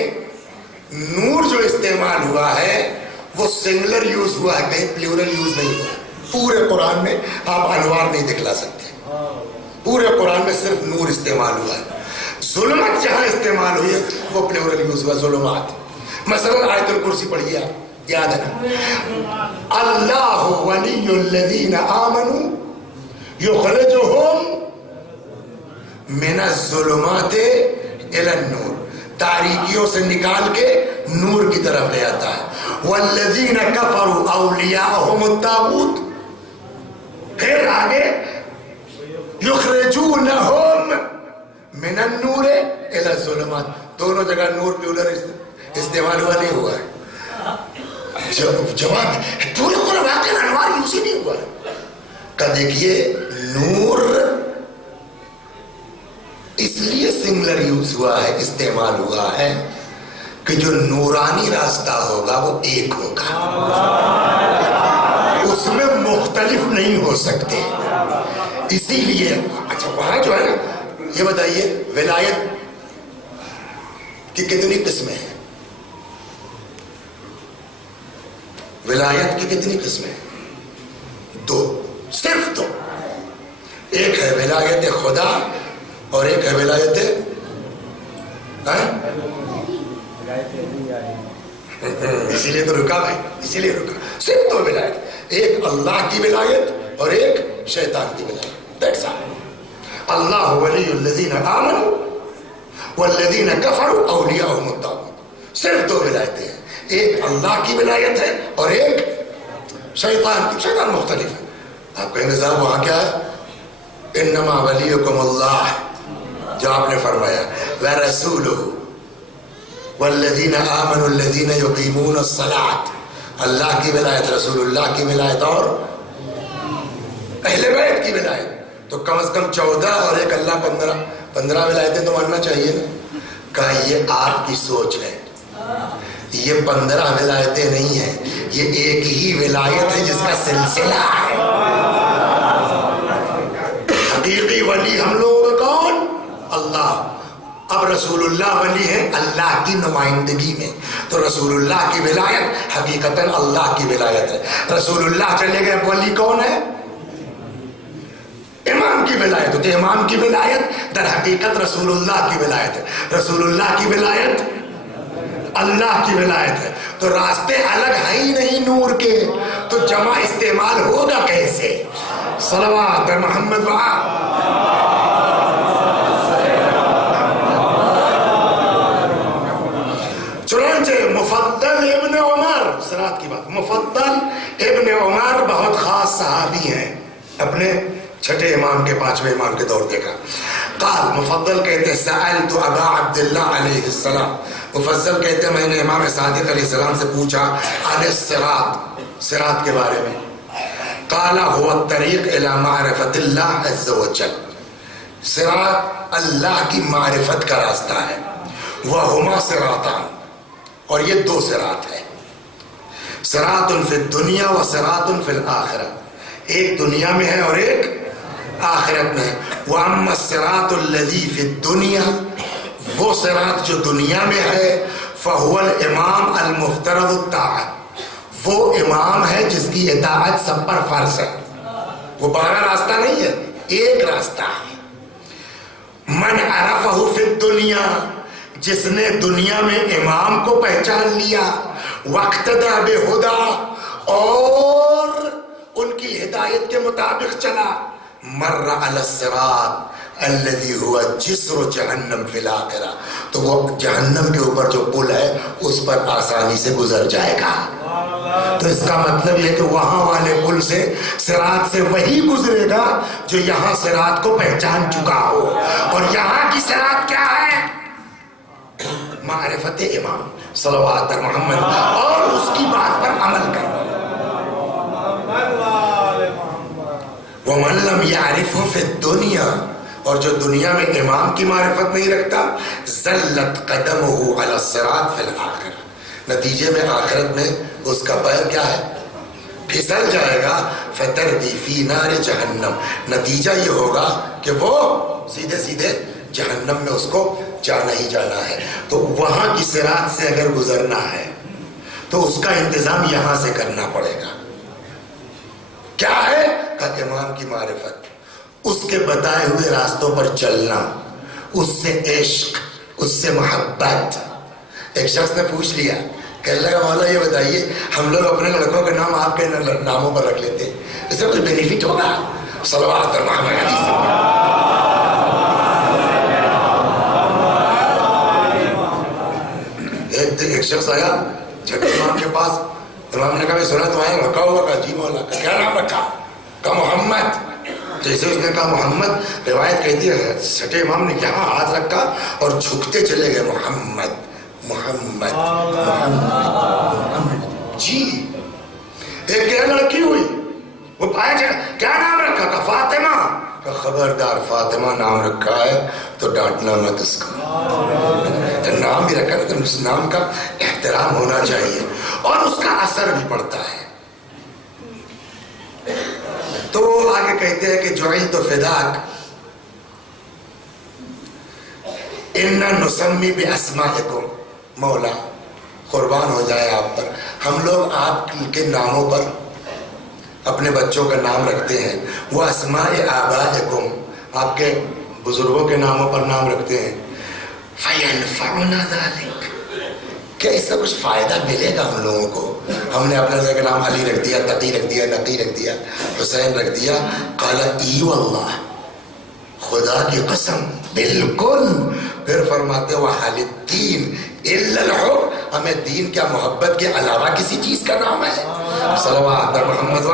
نور جو استعمال ہوا ہے وہ سنگلر یوز ہوا ہے، کہیں پلیورل یوز نہیں ہوا. پورے قرآن میں آپ انوار نہیں دکھلا سکتے، پورے قرآن میں صرف نور استعمال ہوا ہے. ظلمت جہاں استعمال ہوئی ہے وہ پلیورل یوز ہوا، ظلمات. مثلا آیت الکرسی پڑھیے آپ، یاد ہے نا؟ اللہ ولی الذین آمنوا یخرجہم من الظلمات الی النور، تاریکیوں سے نکال کے نور کی طرف لے آتا ہے. والذین کفروا اولیاءہم الطاغوت، پھر آگے یخرجونہم من النور الی الظلمات. دونوں جگہ نور پلیورل استعمال ہوا نہیں ہوا ہے. جواب پورے قرآن واقعی انوار یوز ہی نہیں ہوا ہے. کہ دیکھیے نور اس لیے سنگلر یوز ہوا ہے، استعمال ہوا ہے کہ جو نورانی راستہ ہوگا وہ ایک ہوگا، اس میں مختلف نہیں ہو سکتے. اسی لیے اچھا وہاں جو ہے نا، یہ بتائیے ولایت کی کتنی قسمیں ہیں؟ ولایت کی کتنی قسمیں ہیں؟ دو، صرف دو. ایک ہے ولایت خدا اور ایک ہے ولایت اسی لیے تو رکا بھائی، اسی لیے رکا. صرف دو ولایت، ایک اللہ کی ولایت اور ایک شیطان کی ولایت. That's all. اللہ ولی الذین آمنوا والذین کفروا اولیاءہم الطاغوت. صرف دو ولایتیں ہیں، ایک اللہ کی ولایت ہے اور ایک شیطان کی. شیطان مختلف ہے. آپ کہیں گے صاحب وہاں کیا ہے؟ انما ولیکم اللہ، جو آپ نے فرمایا ورسولہ والذین آمنوا الذین یقیمون الصلاۃ. اللہ کی ولایت، رسول اللہ کی ولایت اور اہل بیت کی ولایت. تو کم از کم 14 اور ایک اللہ 15 ولایتیں تو ماننا چاہیے نا. کہا یہ آپ کی سوچ ہے، یہ 15 ولایتیں نہیں ہیں، یہ ایک ہی ولایت ہے جس کا سلسلہ ہے. حقیقی ولی ہم لوگوں کا کون؟ اللہ. اب رسول اللہ ولی ہیں اللہ کی نمائندگی میں، تو رسول اللہ کی ولایت حقیقتاً اللہ کی ولایت ہے. رسول اللہ چلے گئے، ولی کون ہے؟ امام کی ولایت. تو امام کی ولایت در حقیقت رسول اللہ کی ولایت ہے. رسول اللہ کی ولایت اللہ کی ولایت ہے. تو راستے الگ ہیں ہی نہیں نور کے، تو جمع استعمال ہوگا کیسے؟ صلوات محمد وآل. چنانچہ مفضل ابن عمر، صراط کی بات، مفضل ابن عمر بہت خاص صحابی ہیں، اپنے چھٹے امام کے 5ویں امام کے دور دیکھا. قال، مفضل کہتے ہیں سألت ابا عبداللہ علیہ السلام، مفضل کہتے ہیں میں نے امام صادق علیہ السلام سے پوچھا عن الصراط، صراط کے بارے میں. قال هو الطریق الى معرفت اللہ عز وجل، صراط اللہ کی معرفت کا راستہ ہے. وہما صراطان، اور یہ دو صراط ہے، صراط فی الدنیا و صراط فی الآخرہ، ایک دنیا میں ہے اور ایک آخرت میں ہے۔ وَأَمَّا الصِّرَاطُ الَّذِي فِي الدُّنْيَا، وہ صراط جو دنیا میں ہے، فَهُوَ الْإِمَامُ الْمُفْتَرَضُ الطَّاعَةُ، وہ امام ہے جس کی اطاعت سب پر فرض ہے، وہ 12 راستہ نہیں ہے، ایک راستہ ہے۔ من عرفہ فی الدنیا، جس نے دنیا میں امام کو پہچان لیا، واقتدى بہدی، اور ان کی ہدایت کے مطابق چلا، مر علی الصراط الذی هو جسر جہنم فی الآخرہ، تو وہ جہنم کے اوپر جو پل ہے اس پر آسانی سے گزر جائے گا۔ تو اس کا مطلب یہ کہ وہاں والے پل سے صراط سے وہی گزرے گا جو یہاں صراط کو پہچان چکا ہو، اور یہاں کی صراط کیا ہے؟ معرفت امام صلوات محمد، اور اس کی بات پر عمل کرنا۔ وَمَن لَّمْ يَعْرِفْهُ فِي الدُّنْيَا، اور جو دنیا میں امام کی معرفت نہیں رکھتا، زلت قدمه علی الصراط فی الآخرہ، نتیجے میں آخرت میں اس کا پیر کیا ہے؟ پھسل جائے گا، فتردی فی نار جہنم، نتیجہ یہ ہوگا کہ وہ سیدھے سیدھے جہنم میں اس کو جانا ہی جانا ہے۔ تو وہاں کی صراط سے اگر گزرنا ہے تو اس کا انتظام یہاں سے کرنا پڑے گا۔ کیا ہے؟ امام کی معرفت، اس کے بتائے ہوئے راستوں پر چلنا، اس سے عشق، اس سے محبت۔ ایک شخص نے پوچھ لیا، کہنے لگا مولا یہ بتائیے ہم لوگ اپنے لڑکوں کے نام آپ کے ناموں پر رکھ لیتے، اس سے کوئی بینیفٹ ہوگا؟ صلوات محمد حدیث ایک شخص آیا چھٹے امام کے پاس، امام نے کہا میں سنا تمہارے رکھا ہوا، کہا جی مولا، کیا نام رکھا؟ کہا محمد۔ جیسے اس نے کہا محمد، روایت کہتی ہے چھٹے امام نے یہاں ہاتھ رکھا اور جھکتے چلے گئے، محمد محمد محمد۔ جی ایک کیا لڑکی ہوئی، وہ پایا کیا نام رکھا؟ کہا فاطمہ۔ کہا خبردار، فاطمہ نام رکھا ہے تو ڈانٹنا مت اس کو، نام بھی رکھا تو اس نام کا احترام ہونا چاہیے، اور اس کا اثر بھی پڑتا ہے۔ تو آگے کہتے ہیں کہ جعلت فداک ان نسمی باسمائکم، مولا قربان ہو جائے آپ پر، ہم لوگ آپ کے ناموں پر اپنے بچوں کا نام رکھتے ہیں، وہ اسماء آبائکم، آپ کے بزرگوں کے ناموں پر نام رکھتے ہیں، فینفعنا ذلک، کیا اس سے کچھ فائدہ ملے گا ہم لوگوں کو؟ ہم نے اپنے لڑکے کا نام علی رکھ دیا، تقی رکھ دیا، نقی رکھ دیا، حسین رکھ دیا۔ قال ای واللہ، خدا کی قسم بالکل۔ پھر فرماتے وحال الدین الا الحب، ہمیں دین کیا محبت کے علاوہ کسی چیز کا نام ہے؟ صلوات محمد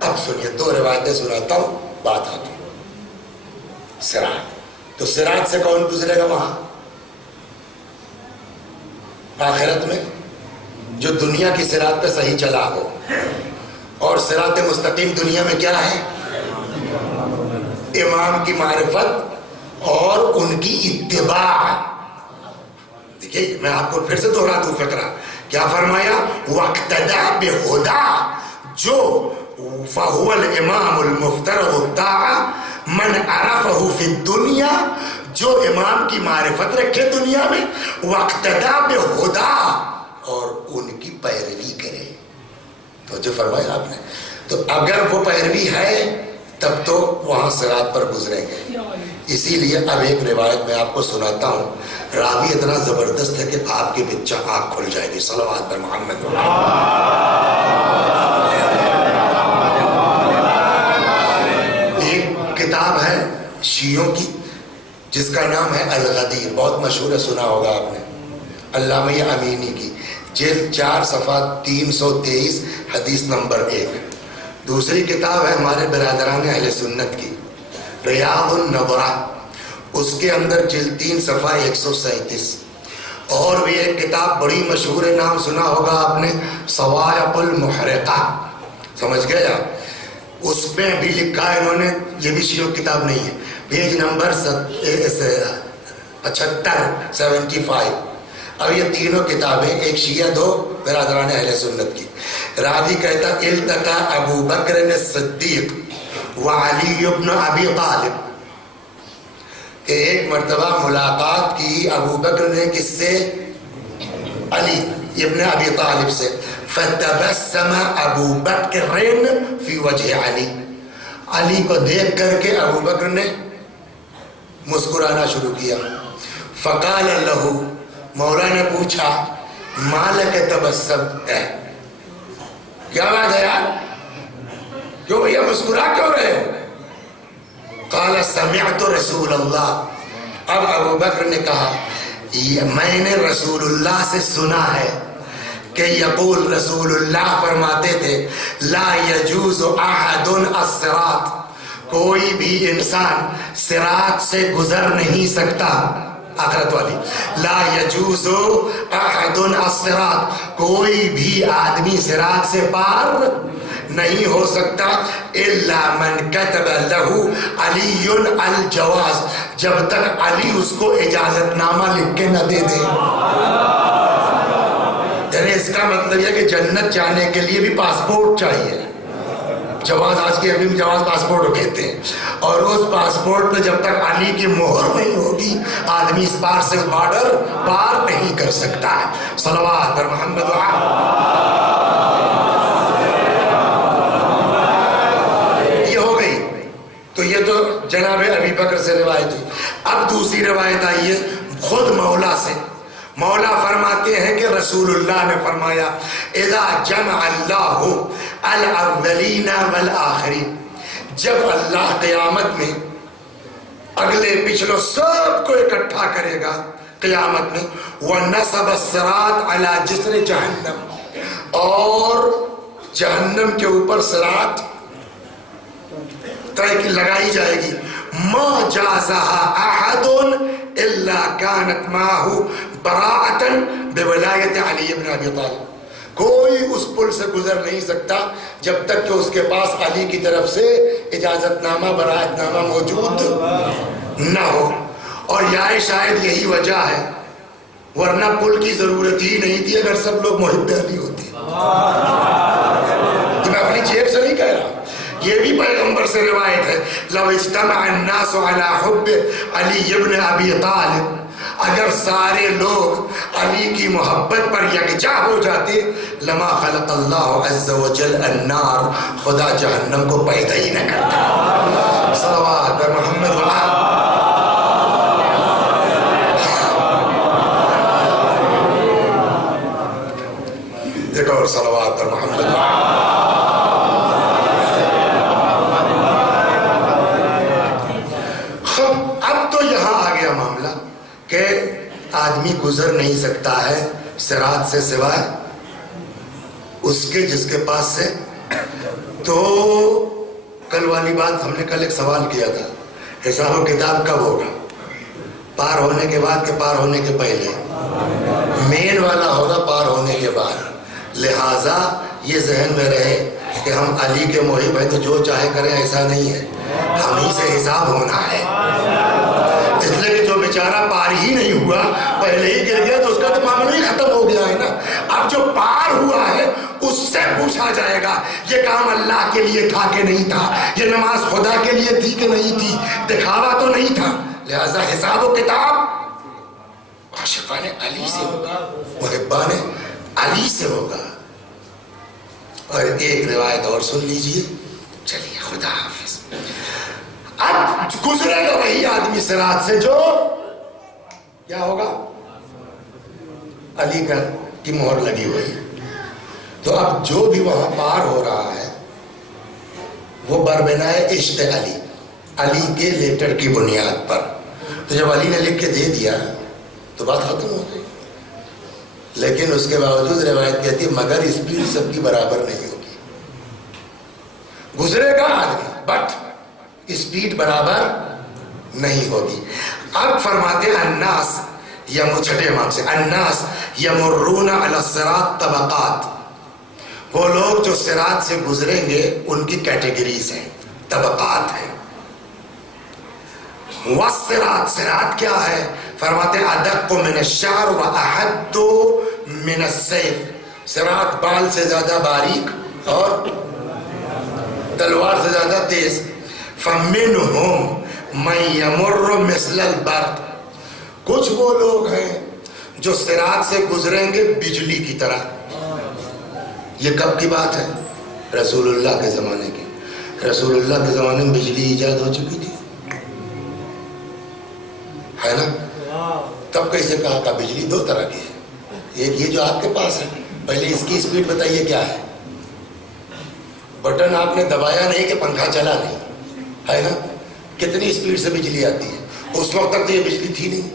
اب سنیے دو روایتیں سناتا ہوں، بات آتی۔ صراط، تو صراط سے کون گزرے گا وہاں آخرت میں؟ جو دنیا کی صراط پہ صحیح چلا ہو، اور صراط مستقیم دنیا میں کیا ہے؟ امام کی معرفت اور ان کی اتباع۔ دیکھیے میں آپ کو پھر سے دوہرا دوں فقرہ، کیا فرمایا؟ وَاقْتَدَى بِهُدَى، جو فَهُوَ الْإِمَامُ الْمُفْتَرَضُ الطَّاعَةِ مَنْ عَرَفَهُ فِي الدُّنْيَا، جو امام کی معرفت رکھے دنیا میں، وَاقْتَدَى بِهُدَى، اور ان کی پیروی کرے۔ تو جو فرمایا آپ نے، تو اگر وہ پیروی ہے تب تو وہاں صراط پر گزریں گے۔ اسی لیے اب ایک روایت میں آپ کو سناتا ہوں، راوی اتنا زبردست ہے کہ آپ کی بچہ آنکھ کھل جائے گی۔ صلوات پر محمد۔ ایک کتاب ہے شیعوں کی جس کا نام ہے الغدیر، بہت مشہور ہے، سنا ہوگا آپ نے، علامہ امینی کی، جلد 4 صفحہ 323 حدیث نمبر 1۔ دوسری کتاب ہے ہمارے برادران اہل سنت کی، ریاض النظرہ، اس کے اندر جلد 3 صفحہ 137۔ اور بھی ایک کتاب بڑی مشہور ہے، نام سنا ہوگا آپ نے، صواعق المحرقہ، سمجھ گئے آپ؟ اس میں بھی لکھا ہے انہوں نے، یہ بھی شیعوں کی کتاب نہیں ہے، پیج نمبر 75 اب یہ تینوں کتابیں، ایک شیعہ دو برادران اہل سنت کی. راوی کہتا التقى ابو بکر الصدیق وعلی ابن ابی طالب، کہ ایک مرتبہ ملاقات کی ابو بکر نے کس سے؟ علی ابن ابی طالب سے. فتبسم ابو بکر فی وجہ علی، علی کو دیکھ کر کے ابو بکر نے مسکرانا شروع کیا. فقال لہ، مولا نے پوچھا مالک تبسم، کیا بات ہے یار، کیوں بھیا مسکرا کیوں رہے ہو؟ قال سمعت رسول اللہ، اب ابو بکر نے کہا میں نے رسول اللہ سے سنا ہے کہ یقول رسول اللہ فرماتے تھے لا یجوز احد الصراط، کوئی بھی انسان صراط سے گزر نہیں سکتا. آخرت والی، لا یجوز احد الصراط، کوئی بھی آدمی صراط سے پار نہیں ہو سکتا. الا من كتب له علی الجواز، جب تک علی اس کو اجازت نامہ لکھ کے نہ دے دے. یعنی اس کا مطلب یہ کہ جنت جانے کے لیے بھی پاسپورٹ چاہیے. جواز، آج کی عربی میں جواز پاسپورٹ کہتے ہیں، اور اس پاسپورٹ پہ جب تک علی کی مہر نہیں ہوگی آدمی اس پار سے بارڈر پار نہیں کر سکتا ہے. صلوات پر محمد یہ ہو گئی. تو یہ تو جناب ابی بکر سے روایت ہوئی. اب دوسری روایت آئی ہے خود مولا سے. مولا فرماتے ہیں کہ رسول اللہ نے فرمایا اذا جمع اللہ الاولین والآخرین، جب اللہ قیامت میں اگلے پچھلوں سب کو اکٹھا کرے گا قیامت میں، وَنَصَبَ الصِّرَاطَ عَلَى جِسْرِ جہنم، اور جہنم کے اوپر صراط طے لگائی جائے گی. مَا جَازَهَا أَحَدٌ إِلَّا كَانَتْ مَعَهُ بَرَاءَةً بِوَلَایَةِ عَلِيِّ بْنِ أَبِي طَالِبٍ، کوئی اس پل سے گزر نہیں سکتا جب تک کہ اس کے پاس علی کی طرف سے اجازت نامہ برائت نامہ موجود نہ ہو. اور یہ شاید یہی وجہ ہے، ورنہ پل کی ضرورت ہی نہیں تھی اگر سب لوگ محب علی ہوتے. میں اپنی جیب سے نہیں کہہ رہا، یہ بھی پیغمبر سے روایت ہے. لو اجتمع الناس على حب علی ابن ابی طالب، اگر سارے لوگ علی کی محبت پر یکجا ہو جاتے، لما خلق اللہ عز وجل النار، خدا جہنم کو پیدا ہی نہ کرتا. صلوات پر محمد ایک اور صلوات پر محمد. اب تو یہاں آ گیا معاملہ کہ آدمی گزر نہیں سکتا ہے صراط سے سوائے اس کے جس کے پاس سے. تو کل والی بات ہم نے کل ایک سوال کیا تھا، حساب و کتاب کب ہوگا؟ پار ہونے کے بعد کہ پار ہونے کے پہلے؟ مین والا ہوگا پار ہونے کے بعد. لہٰذا یہ ذہن میں رہے کہ ہم علی کے محب ہیں تو جو چاہے کریں، ایسا نہیں ہے، ہم ہی سے حساب ہونا ہے. اس لیے کہ جو بیچارہ پار ہی نہیں ہوا، پہلے ہی گر گیا تو اس کا تو معاملہ ہی ختم ہو گیا ہے نا. اب جو پار ہوا ہے اس سے پوچھا جائے گا یہ کام اللہ کے لیے تھا کہ نہیں تھا، یہ نماز خدا کے لیے تھی کہ نہیں تھی، دکھاوا تو نہیں تھا. لہذا حساب و کتاب عاشقان علی سے ہوگا، محبان علی سے ہوگا. اور ایک روایت اور سن لیجئے. چلیے خدا حافظ. اب گزرے گا وہی آدمی صراط سے جو کیا ہوگا؟ علی کی مہر لگی ہوئی. تو اب جو بھی وہاں پار ہو رہا ہے وہ بربنائے عشق علی، علی کے لیٹر کی بنیاد پر. تو جب علی نے لکھ کے دے دیا تو بات ختم ہو گئی. لیکن اس کے باوجود روایت کہتی ہے مگر اسپیڈ سب کی برابر نہیں ہوگی. گزرے گا آدمی بٹ اسپیڈ برابر نہیں ہوگی. اب فرماتے ہیں الناس چھٹے امام سے، الناس یمرون علی الصراط طبقات وہ لوگ جو صراط سے گزریں گے ان کی کیٹیگریز ہیں، طبقات ہیں. والصراط، صراط کیا ہے؟ فرماتے ادق من الشعر واحد من السیف. صراط بال سے زیادہ باریک اور تلوار سے زیادہ تیز. فمنہم من یمر مثل البرق، کچھ وہ لوگ ہیں جو صراط سے گزریں گے بجلی کی طرح. یہ کب کی بات ہے؟ رسول اللہ کے زمانے کی. رسول اللہ کے زمانے میں بجلی ایجاد ہو چکی تھی، ہے نا؟ تب کیسے کہا کہ بجلی دو طرح کی ہے. ایک یہ جو آپ کے پاس ہے، پہلے اس کی اسپیڈ بتائیے کیا ہے. بٹن آپ نے دبایا نہیں کہ پنکھا چلا نہیں، ہے نا؟ کتنی اسپیڈ سے بجلی آتی ہے. اس وقت تک تو یہ بجلی تھی نہیں،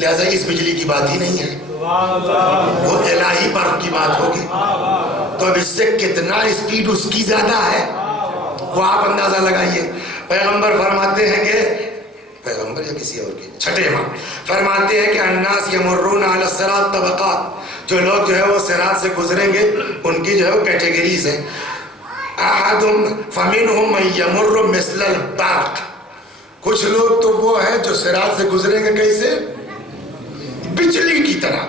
لہذا اس بجلی کی بات ہی نہیں ہے، وہ الہی برق کی بات ہوگی. تو اب اس سے کتنا اسپیڈ اس کی زیادہ ہے وہ آپ اندازہ لگائیے. پیغمبر فرماتے ہیں کہ پیغمبر یا کسی اور کی چھٹے امام فرماتے ہیں کہ الناس یمرون علی الصراط طبقات، جو لوگ جو ہے وہ صراط سے گزریں گے ان کی جو ہے وہ کیٹیگریز ہیں. احد فمنہم من یمر مثل البرق، کچھ لوگ تو وہ ہیں جو صراط سے گزریں گے کیسے؟ بجلی کی طرح.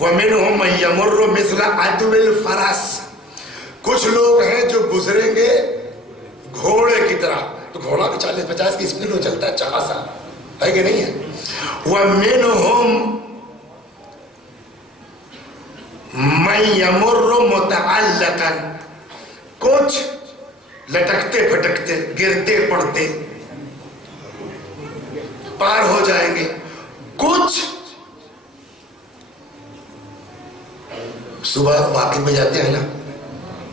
ومنہم من یمر مثل عدو الفرس، کچھ لوگ ہیں جو گزریں گے گھوڑے کی طرح. تو گھوڑا بھی 40-50 کی اسپیڈ میں چلتا ہے، چہاسا ہے کہ نہیں ہے. ومنہم من یمر متعلقا، کچھ لٹکتے پھٹکتے گرتے پڑتے پار ہو جائیں گے. کچھ صبح واقف میں جاتے ہیں نا،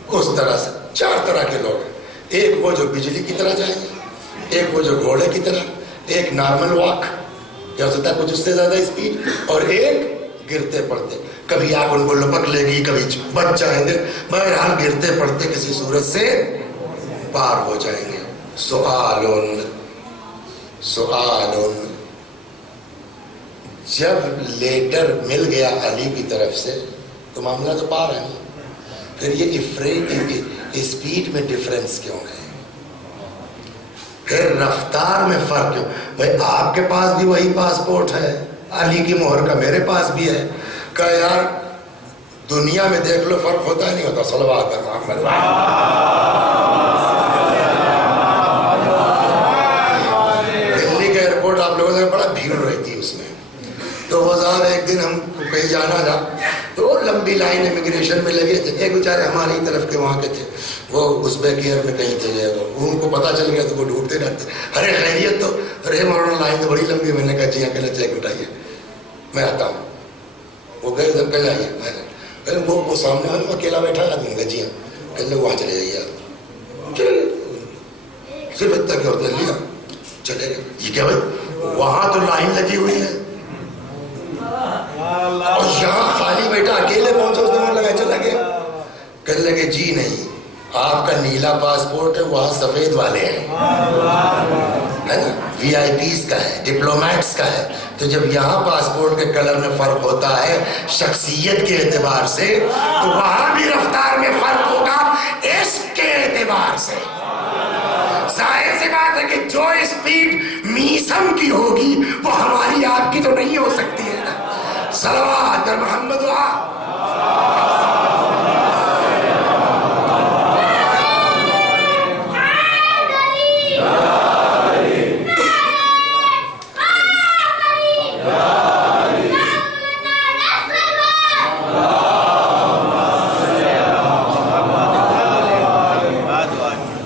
اس طرح سے 4 طرح کے لوگ ہیں. ایک وہ جو بجلی کی طرح جائیں گے، ایک وہ جو گھوڑے کی طرح، ایک نارمل واک یا ہو سکتا ہے کچھ اس سے زیادہ اسپیڈ، اور ایک گرتے پڑتے. کبھی آپ ان کو لپک لے گی، کبھی بچ جائیں گے، بہرحال گرتے پڑتے کسی صورت سے پار ہو جائیں گے. سؤالن جب لیٹر مل گیا علی کی طرف سے تو معاملہ تو پار ہے. پھر یہ اسپیڈ میں ڈفرنس کیوں ہے؟ پھر رفتار میں فرق کیوں؟ بھائی آپ کے پاس بھی وہی پاسپورٹ ہے، علی کی مہر کا میرے پاس بھی ہے. کہ یار دنیا میں دیکھ لو فرق ہوتا ہے نہیں ہوتا. صلوات محمد. دلی کا ایئرپورٹ آپ لوگوں نے بڑا بھیڑ رہتی اس میں. تو وہ صاحب ایک دن ہم کہیں جانا تھا تو لمبی لائن امیگریشن میں لگے تھے. ایک بیچارے ہماری طرف کے وہاں کے تھے، وہ ازبیک ایئر میں کہیں تھے، ان کو پتہ چل گیا تو وہ ڈھونڈتے رہتے. ارے خیریت؟ تو ارے مولانا لائن تو بڑی لمبی. میں نے کہا جی اکیلا چیک اٹھائیے میں آتا ہوں. وہ گئے ادھر کل آئیے. میں نے وہ سامنے والے اکیلا بیٹھا آدمی کا جی ہاں کل وہاں چلے جائیے آپ. چلے صرف اتنا کیا ہوتا ہے لیا چلے گئے. یہ کیا بھائی وہاں تو لائن لگی ہوئی ہے اور یہاں خالی بیٹا اکیلے پہنچا. اس نے وہاں لگا چلا گیا. کہنے لگے جی نہیں، آپ کا نیلا پاسپورٹ ہے، وہاں سفید والے ہیں، ہے نا، وی آئی پیز کا ہے، ڈپلومیٹس کا ہے. تو جب یہاں پاسپورٹ کے کلر میں فرق ہوتا ہے شخصیت کے اعتبار سے، تو وہاں بھی رفتار میں فرق ہوگا عشق کے اعتبار سے. ظاہر سی بات ہے کہ جو اسپیڈ میسم کی ہوگی وہ ہماری آپ کی تو نہیں ہو سکتی ہے نا. صلوات محمد.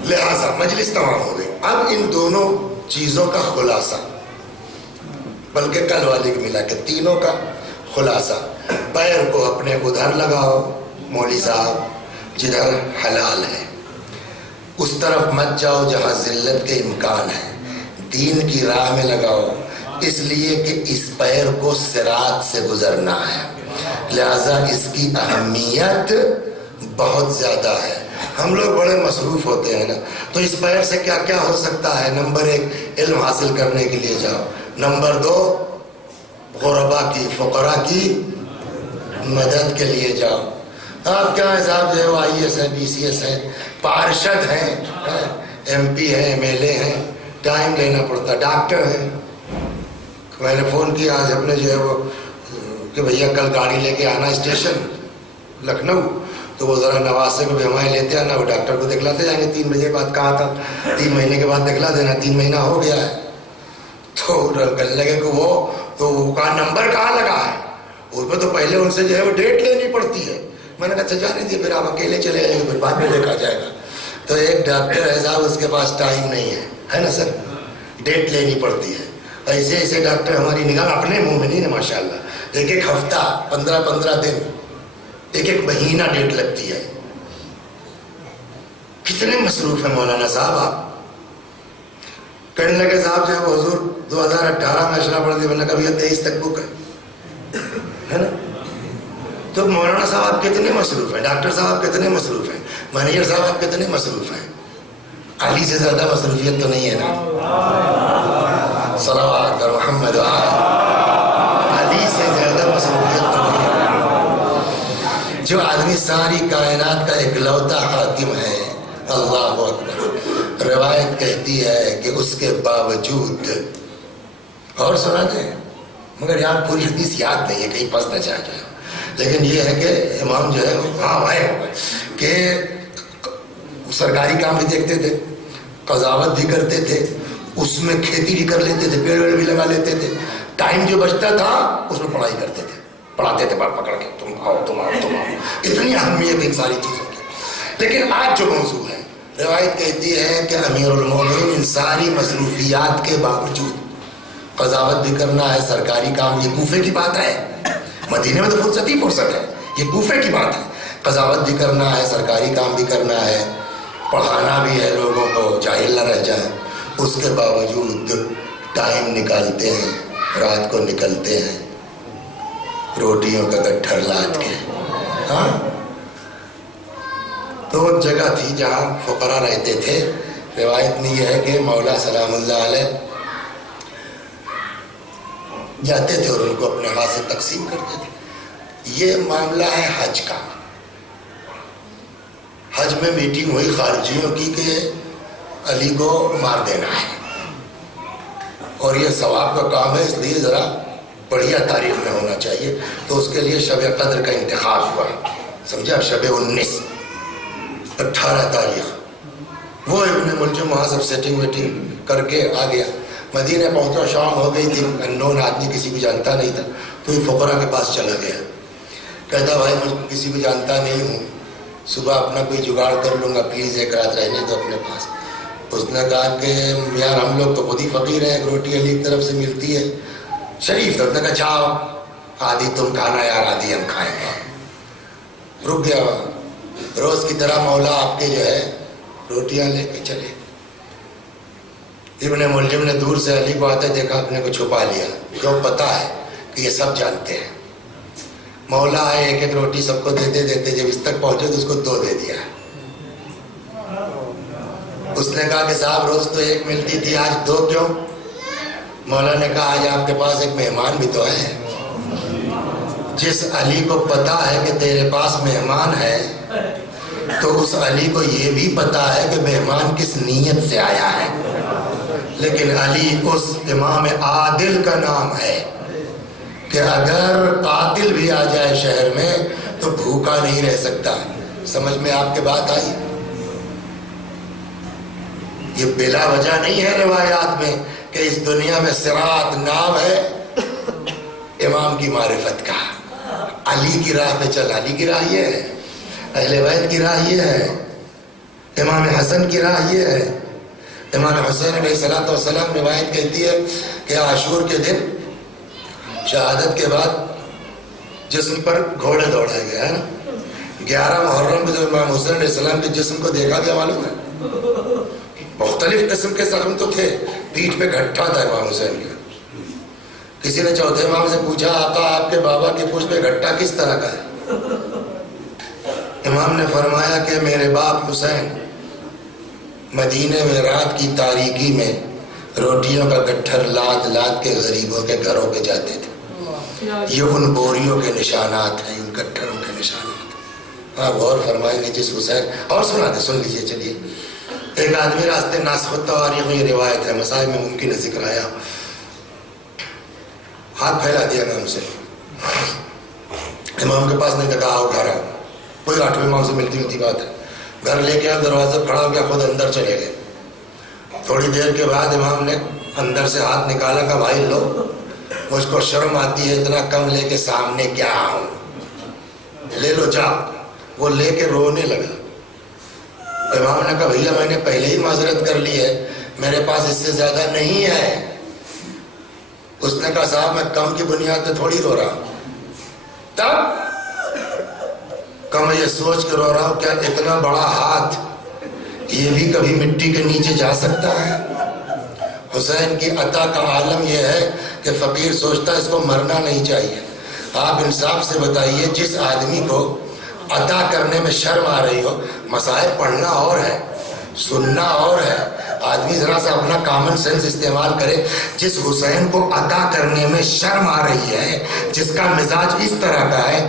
لہذا مجلس تمام ہو گئی. اب ان دونوں چیزوں کا خلاصہ، بلکہ کل والے کو ملا کے تینوں کا خلاصہ، پیر کو اپنے ادھر لگاؤ مولوی صاحب جدھر حلال ہے، اس طرف مت جاؤ جہاں ذلت کے امکان ہے. دین کی راہ میں لگاؤ، اس لیے کہ اس پیر کو صراط سے گزرنا ہے، لہذا اس کی اہمیت بہت زیادہ ہے. ہم لوگ بڑے مصروف ہوتے ہیں نا، تو اس پیر سے کیا کیا ہو سکتا ہے؟ نمبر 1 علم حاصل کرنے کے لیے جاؤ. نمبر 2 غربا کی فقراء کی مدد کے لیے جاؤ. آپ کیا ہے صاحب جو ہے وہ IAS ہے, PCS ہے, پارشد ہیں, MP ہیں, MLA ہیں, ٹائم لینا پڑتا. ڈاکٹر ہیں. میں نے فون کیا آج اپنے جو ہے وہ کہ بھیا کل گاڑی لے کے آنا اسٹیشن لکھنؤ, تو وہ ذرا نواسے کو بھی ہمارے لیتے آنا, وہ ڈاکٹر کو دکھلاتے جائیں گے. 3 بجے بعد کہا تھا 3 مہینے کے بعد دکھلا دینا, 3 مہینہ ہو گیا ہے. تو کہنے لگے کہ وہ تو کا نمبر کہاں لگا ہے, اس میں تو پہلے ان سے جو ہے وہ ڈیٹ لینی پڑتی ہے. میں نے کہا اچھا جانے دیے, پھر آپ اکیلے چلے جائیں گے, پھر بعد میں دیکھا جائے گا. تو ایک ڈاکٹر ہے صاحب, اس کے پاس ٹائم نہیں ہے نا سر, ڈیٹ لینی پڑتی ہے. ایسے ایسے ڈاکٹر ہماری نگاہ اپنے مومنین ہیں ماشاء اللہ, 1 ہفتہ 15 دن 1 مہینہ ڈیٹ لگتی ہے. کتنے مصروف ہیں مولانا صاحب آپ. کہنے لگے صاحب جو ہے وہ حضور 2018 میں اشرا پڑھ دی, میں نے کہا 23 تک بک ہے نا. تو مولانا صاحب آپ کتنے مصروف ہیں, ڈاکٹر صاحب کتنے مصروف ہیں, مینیجر صاحب آپ کتنے مصروف ہیں. علی سے زیادہ مصروفیت تو نہیں ہے نا. صلوات محمد علی سے زیادہ مصروفیت تو نہیں ہے. جو آدمی ساری کائنات کا اکلوتا حاکم ہے, اللہ اکبر. روایت کہتی ہے کہ اس کے باوجود, اور سنا دیں مگر یار پوری حدیث یاد نہیں ہے, کہیں پس نہ جا جائے, لیکن یہ ہے کہ امام جو ہے ہاں بھائی کہ سرکاری کام بھی دیکھتے تھے, قضاوت بھی کرتے تھے, اس میں کھیتی بھی کر لیتے تھے, پیڑ بھی لگا لیتے تھے. ٹائم جو بچتا تھا اس میں پڑھائی کرتے تھے, پڑھاتے تھے بات پکڑ کے, تم آؤ تم آؤ تم آؤ. اتنی اہمیت ان ساری چیزوں کی. لیکن آج جو موضوع ہے, روایت کہتی ہے کہ امیر المومنین ان ساری مصروفیات کے باوجود قضاوت بھی کرنا ہے, سرکاری کام. یہ کوفے کی بات ہے, مدینے میں تو فرصت ہی فرصت ہے, یہ کوفے کی بات ہے. قضاوت بھی کرنا ہے, سرکاری کام بھی کرنا ہے, پڑھانا بھی ہے لوگوں کو, جاہل نہ رہ جائیں. اس کے باوجود ٹائم نکالتے ہیں, رات کو نکلتے ہیں روٹیوں کا گٹھر لاد کے. ہاں تو ایک جگہ تھی جہاں فقراء رہتے تھے. روایت میں یہ ہے کہ مولا سلام اللہ علیہ جاتے تھے اور ان کو اپنے ہاتھ سے تقسیم کرتے تھے. یہ معاملہ ہے حج کا. حج میں میٹنگ ہوئی خارجیوں کی کہ علی کو مار دینا ہے, اور یہ ثواب کا کام ہے, اس لیے ذرا بڑھیا تاریخ میں ہونا چاہیے. تو اس کے لیے شب قدر کا انتخاب ہوا, سمجھا, شب 19 18 تاریخ. وہ ابن ملجم وہاں سب سیٹنگ ویٹنگ کر کے آ گیا. مدینہ پہنچا, شام ہو گئی تھی, انون آدمی کسی کو جانتا نہیں تھا. کوئی فقراء کے پاس چلا گیا, کہتا بھائی مجھ کسی کو جانتا نہیں ہوں, صبح اپنا کوئی جگاڑ کر لوں گا, پلیز 1 رات رہنے دو اپنے پاس. اس نے کہا کہ یار ہم لوگ تو خود ہی فقیر ہیں, ایک روٹی علی کی طرف سے ملتی ہے. شریف تو اس نے کہا جاؤ, آدھی تم کھانا یار, آدھی ہم کھائیں گے. رک گیا. روز کی طرح مولا آپ کے جو ہے روٹیاں لے کے چلے. ابن ملجم نے دور سے علی کو آتے دیکھا, اپنے کو چھپا لیا, کیوں پتا ہے کہ یہ سب جانتے ہیں. مولا آئے, 1 روٹی سب کو دیتے دیتے جب اس تک پہنچے تو اس کو 2 دے دیا. اس نے کہا کہ صاحب روز تو 1 ملتی تھی, آج 2 کیوں؟ مولا نے کہا آج آپ کے پاس ایک مہمان بھی تو ہے. جس علی کو پتا ہے کہ تیرے پاس مہمان ہے, تو اس علی کو یہ بھی پتا ہے کہ مہمان کس نیت سے آیا ہے. لیکن علی اس امام عادل کا نام ہے کہ اگر قاتل بھی آ جائے شہر میں تو بھوکا نہیں رہ سکتا. سمجھ میں آپ کے بات آئی؟ یہ بلا وجہ نہیں ہے روایات میں کہ اس دنیا میں صراط نام ہے امام کی معرفت کا. علی کی راہ پہ چل, علی کی راہ یہ ہے, اہل بیت کی راہ یہ ہے, امام حسن کی راہ یہ ہے. امام حسین علیہ السلام روایت کہتی ہے کہ عاشور کے دن شہادت کے بعد جسم پر گھوڑے دوڑائے گئے ہیں. 11 محرم کو جب امام حسین علیہ السلام کے جسم کو دیکھا گیا, معلوم ہے مختلف قسم کے زخم تو تھے, پیٹھ پہ گھٹا تھا امام حسین کا. کسی نے چوتھے امام سے پوچھا آقا آپ کے بابا کی پشت پہ گھٹا کس طرح کا ہے؟ امام نے فرمایا کہ میرے باپ حسین مدینے میں رات کی تاریکی میں روٹیوں کا گٹھر لاد لاد کے غریبوں کے گھروں پہ جاتے تھے. یہ ان بوریوں کے نشانات ہیں, ان گٹھروں کے نشانات. ہاں غور فرمائیں گے جس حسین، اور سنا دے، سن لیجیے چلیے. ایک آدمی راستے ناسخ التواریخ میں، یہ روایت ہے، مسائل میں ممکن ہے ذکر آیا، ہاتھ پھیلا دیا امام سے. امام کے پاس نہیں تھا، کہا آؤ گھر آؤ. کوئی 8ویں امام سے ملتی ملتی بات ہے. گھر لے کے دروازے کھڑا ہو گیا، خود اندر چلے گئے. تھوڑی دیر کے بعد امام نے اندر سے ہاتھ نکالا، کہا بھائی لو، مجھ کو شرم آتی ہے اتنا کم لے کے سامنے کیا آؤں، لے لو جاؤ. وہ لے کے رونے لگا. امام نے کہا بھیا میں نے پہلے ہی معذرت کر لی ہے، میرے پاس اس سے زیادہ نہیں ہے. اس نے کہا صاحب میں کم کی بنیاد پہ تھوڑی رو رہا ہوں. تب کہ میں یہ سوچ کے رو رہا ہوں کیا اتنا بڑا ہاتھ یہ بھی کبھی مٹی کے نیچے جا سکتا ہے. حسین کی عطا کا عالم یہ ہے کہ فقیر سوچتا ہے اس کو مرنا نہیں چاہیے. آپ انصاف سے بتائیے، جس آدمی کو عطا کرنے میں شرم آ رہی ہو، مسائل پڑھنا اور ہے، سننا اور ہے، آدمی ذرا سا اپنا کامن سینس استعمال کرے. جس حسین کو عطا کرنے میں شرم آ رہی ہے، جس کا مزاج اس طرح کا ہے،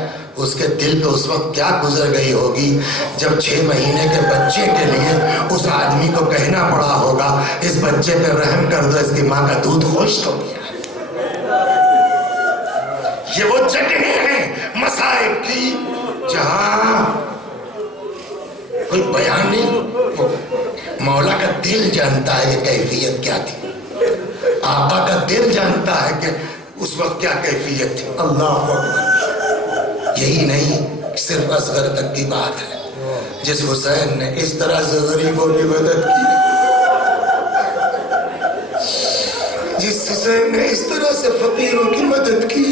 اس کے دل پہ اس وقت کیا گزر گئی ہوگی جب 6 مہینے کے بچے کے لیے اس آدمی کو کہنا پڑا ہوگا اس بچے پہ رحم کر دو، اس کی ماں کا دودھ خشک ہو گیا. یہ وہ جگہیں ہیں مصائب کی جہاں کوئی بیان نہیں. مولا کا دل جانتا ہے کہ کیفیت کیا تھی، آقا کا دل جانتا ہے کہ اس وقت کیا کیفیت تھی. اللہ اکبر. یہی نہیں صرف اصغر تک کی بات ہے. جس حسین نے اس طرح سے غریبوں کی مدد کی، جس حسین نے اس طرح سے فقیروں کی مدد کی،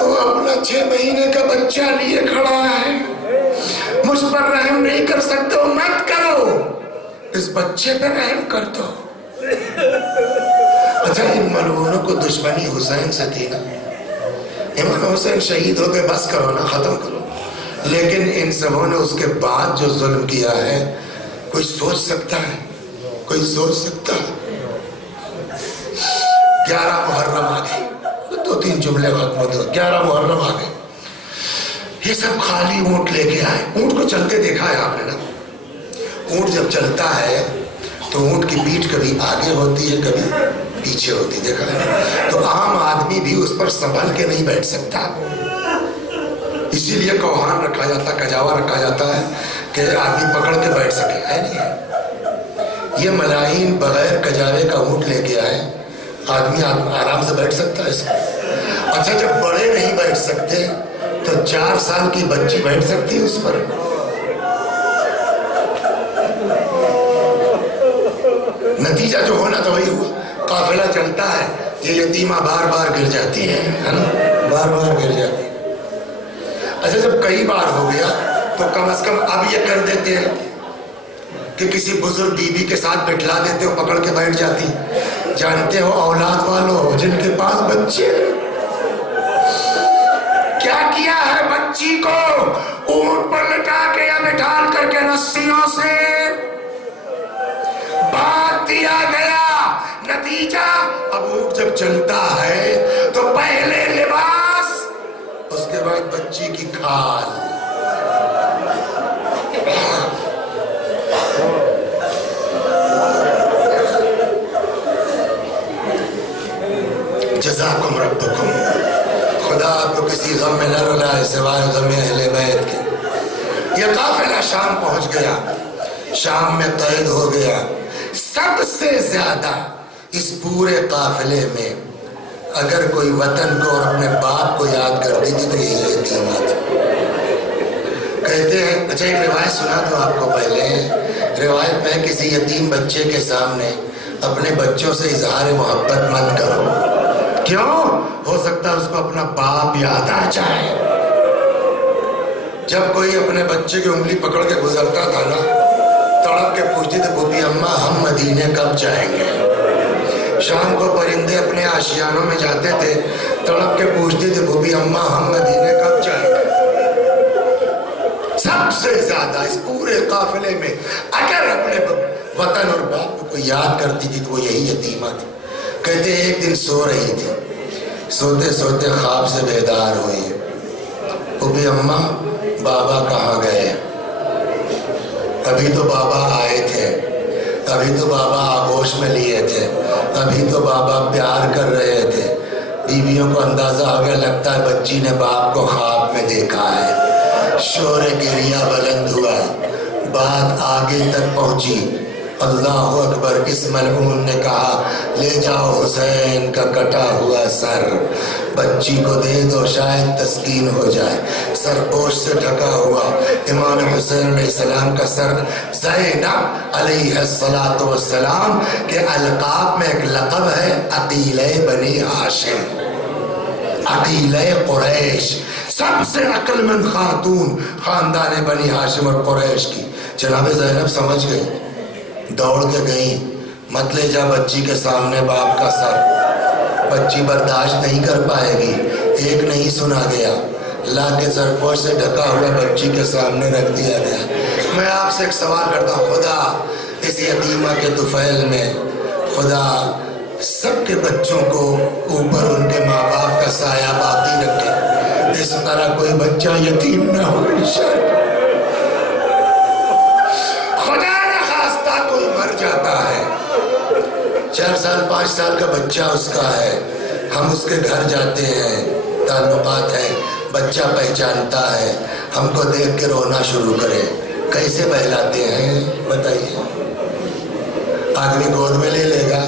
وہ اپنا 6 مہینے کا بچہ لیے کھڑا ہے. مجھ پر رحم نہیں کر سکتے ہو، مت کرو، اس بچے پہ رحم کر دو. اچھا ان ملعونوں کو دشمنی حسین سے تھی نا، امام حسین شہید ہو گئے، بس کرو نا، ختم کرو. لیکن ان سبوں نے اس کے بعد جو ظلم کیا ہے، کوئی سوچ سکتا ہے؟ کوئی سوچ سکتا ہے؟ 11 محرم آ گئی، 2-3 جملے ختم ہوتے. 11 محرم آ گئے، یہ سب خالی اونٹ لے کے آئے. اونٹ کو چلتے دیکھا ہے آپ نے نا. اونٹ جب چلتا ہے تو اونٹ کی پیٹھ کبھی آگے ہوتی ہے کبھی پیچھے ہوتی ہے، دیکھا ہے. تو عام آدمی بھی اس پر سنبھل کے نہیں بیٹھ سکتا، اسی لیے کوہان رکھا جاتا، کجاوا رکھا جاتا ہے کہ آدمی پکڑ کے بیٹھ سکے. ہے نہیں؟ یہ ملاحین بغیر کجاوے کا اونٹ لے کے آئے، آدمی آرام سے بیٹھ سکتا ہے اس پر. اچھا جب بڑے نہیں بیٹھ سکتے تو 4 سال کی بچی بیٹھ سکتی ہے اس پر؟ نتیجہ جو ہونا تو وہی ہوا. قافلہ چلتا ہے، یہ یتیمہ بار بار گر جاتی ہے نا، بار بار گر جاتی ہے. اچھا جب کئی بار ہو گیا تو کم از کم اب یہ کر دیتے ہیں کہ کسی بزرگ بی بی کے ساتھ بٹھلا دیتے ہو، پکڑ کے بیٹھ جاتی. جانتے ہو اولاد والوں جن کے پاس بچے، کیا کیا ہے بچی کو اونٹ پر لٹا کے یا بٹھال کر کے رسیوں سے باندھ دیا گیا. نتیجہ اب اونٹ جب چلتا ہے تو پہلے لباس، اس کے بعد بچی کی کھال. جزاکم ربکم. خدا آپ کو کسی غم میں نہ رلائے سوائے غم اہل بیت کے. یہ قافلہ شام پہنچ گیا، شام میں قید ہو گیا. سب سے زیادہ اس پورے قافلے میں اگر کوئی وطن کو اور اپنے باپ کو یاد کرتی تھی تو یہی یتیمہ تھی. کہتے ہیں، اچھا ایک روایت سنا تو آپ کو پہلے. روایت میں کسی یتیم بچے کے سامنے اپنے بچوں سے اظہار محبت مت کرو. کیوں؟ ہو سکتا ہے اس کو اپنا باپ یاد آ جائے. جب کوئی اپنے بچے کی انگلی پکڑ کے گزرتا تھا نا، تڑپ کے پوچھتی تھی بھوپی اماں ہم مدینے کب جائیں گے. شام کو پرندے اپنے آشیانوں میں جاتے تھے، تڑپ کے پوچھتے تھے بھوپی اماں ہم مدینے کب جائیں گے. سب سے زیادہ اس پورے قافلے میں اگر اپنے وطن اور باپ کو کوئی یاد کرتی تھی تو وہ یہی یتیمہ تھی. کہتے ایک دن سو رہی تھی، سوتے سوتے خواب سے بیدار ہوئی. بھوپی اماں بابا کہاں گئے؟ ابھی تو بابا آئے تھے، ابھی تو بابا آغوش میں لیے تھے، ابھی تو بابا پیار کر رہے تھے۔ بیویوں کو اندازہ ہو گیا، لگتا ہے بچی نے باپ کو خواب میں دیکھا ہے۔ شور گریہ بلند ہوا، بات آگے تک پہنچی۔ اللہ اکبر، اس ملعون نے کہا لے جاؤ حسین کا کٹا ہوا سر، بچی کو دے دو شاید تسکین ہو جائے۔ سرپوش سے ڈھکا ہوا امام حسین علیہ السلام کا سر، زینب علیہ السلام کے القاب میں ایک لقب ہے عقیلہ بنی ہاشم، عقیلہ قریش، سب سے عقل مند خاتون خاندان بنی ہاشم اور قریش کی۔ جناب زینب سمجھ گئی، دوڑ کے گئی، مت لے جا بچی کے سامنے باپ کا سر، بچی برداشت نہیں کر پائے گی۔ ایک نہیں سنا گیا، لا کے سرپوش سے ڈھکا ہوا بچی کے سامنے رکھ دیا گیا۔ میں آپ سے ایک سوال کرتا ہوں، خدا اس یتیمہ کے طفیل میں خدا سب کے بچوں کو اوپر ان کے ماں باپ کا سایہ باقی رکھے، اس طرح کوئی بچہ یتیم نہ ہو انشاءاللہ۔ خدا نہ خواستہ کوئی مر جاتا ہے، 4 سال 5 سال کا بچہ اس کا ہے، ہم اس کے گھر جاتے ہیں، تعلقات ہیں، بچہ پہچانتا ہے، ہم کو دیکھ کے رونا شروع کرے، کیسے بہلاتے ہیں بتائیے؟ آدمی گود میں لے لے گا،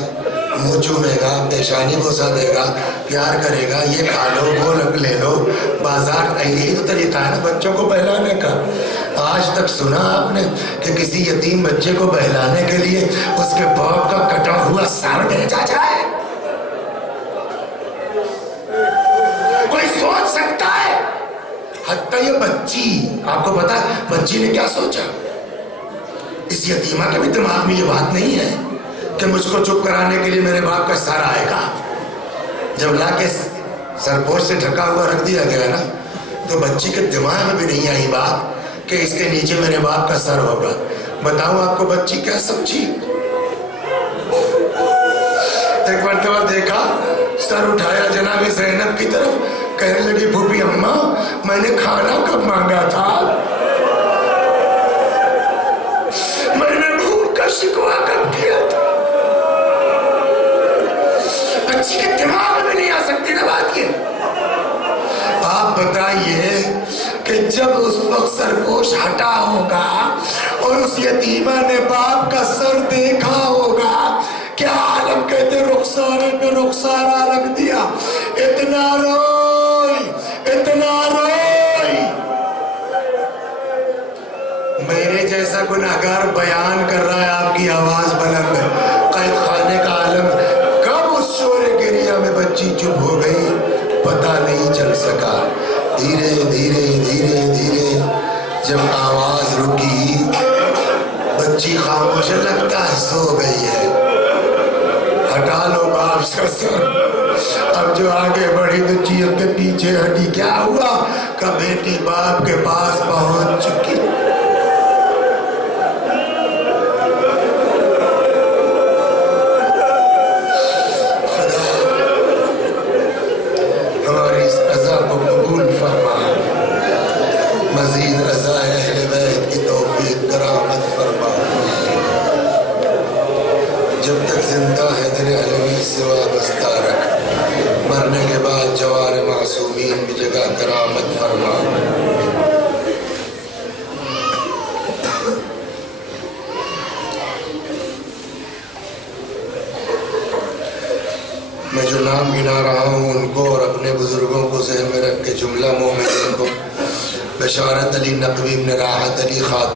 منہ چومے گا، پیشانی بوسہ دے گا، پیار کرے گا، یہ کھا لو وہ لے لو، بازار یہی تو طریقہ ہے نا بچوں کو بہلانے کا۔ آج تک سنا آپ نے کہ کسی یتیم بچے کو بہلانے کے لیے اس کے باپ کا کٹا ہوا سر بھیجا جائے؟ کوئی سوچ سکتا ہے؟ حتیٰ یہ بچی، آپ کو پتا ہے بچی نے کیا سوچا؟ اس یتیمہ کے بھی دماغ میں یہ بات نہیں ہے کہ مجھ کو چپ کرانے کے لیے میرے باپ کا سر آئے گا۔ جب لا کے سرپوش سے ڈھکا ہوا رکھ دیا گیا نا، تو بچی کے دماغ میں بھی نہیں آئی بات کہ اس کے نیچے میرے باپ کا سر ہوگا۔ بتاؤں آپ کو بچی کیا سمجھی؟ ایک مرتبہ دیکھا، سر اٹھایا جناب زینب کی طرف، کہنے لگی پھوپھی اماں میں نے کھانا کب مانگا تھا؟ میں نے بھوک کا شکوہ کب کیا تھا؟ بچی کے دماغ میں نہیں آ سکتی نا بات یہ۔ آپ بتائیے کہ جب اس وقت سرپوش ہٹا ہوگا اور اس یتیمہ نے باپ کا سر دیکھا ہوگا، کیا عالم کہتے رخسارے پہ رخسارہ رکھ دیا، اتنا روئی اتنا روئی۔ میرے جیسا گناہگار بیان کر رہا ہے، آپ کی آواز بلند ہے، قید خانے کا عالم۔ کب اس شور گریہ میں بچی چپ ہو گئی پتہ نہیں چل سکا۔ دھیرے دھیرے دھیرے دھیرے جب آواز رکی، بچی خاموش، لگتا ہے سو گئی ہے۔ ہٹا لو باپ کا سر۔ اب جو آگے بڑھی تو چیر کے پیچھے ہٹی، کیا ہوا کہ بیٹی باپ کے پاس پہنچ چکی۔ مزید رضا اہل بیت کی توفیق کرامت فرما۔ جب تک زندہ ہے دل علوی سے وابستہ رکھ، مرنے کے بعد جوار معصومین کی جگہ کرامت فرما۔ میں جو نام گنا رہا ہوں ان کو اور اپنے بزرگوں کو ذہن میں رکھ کے جملہ مومنین کو بشارت علی نقوی بن راحت علی خاتون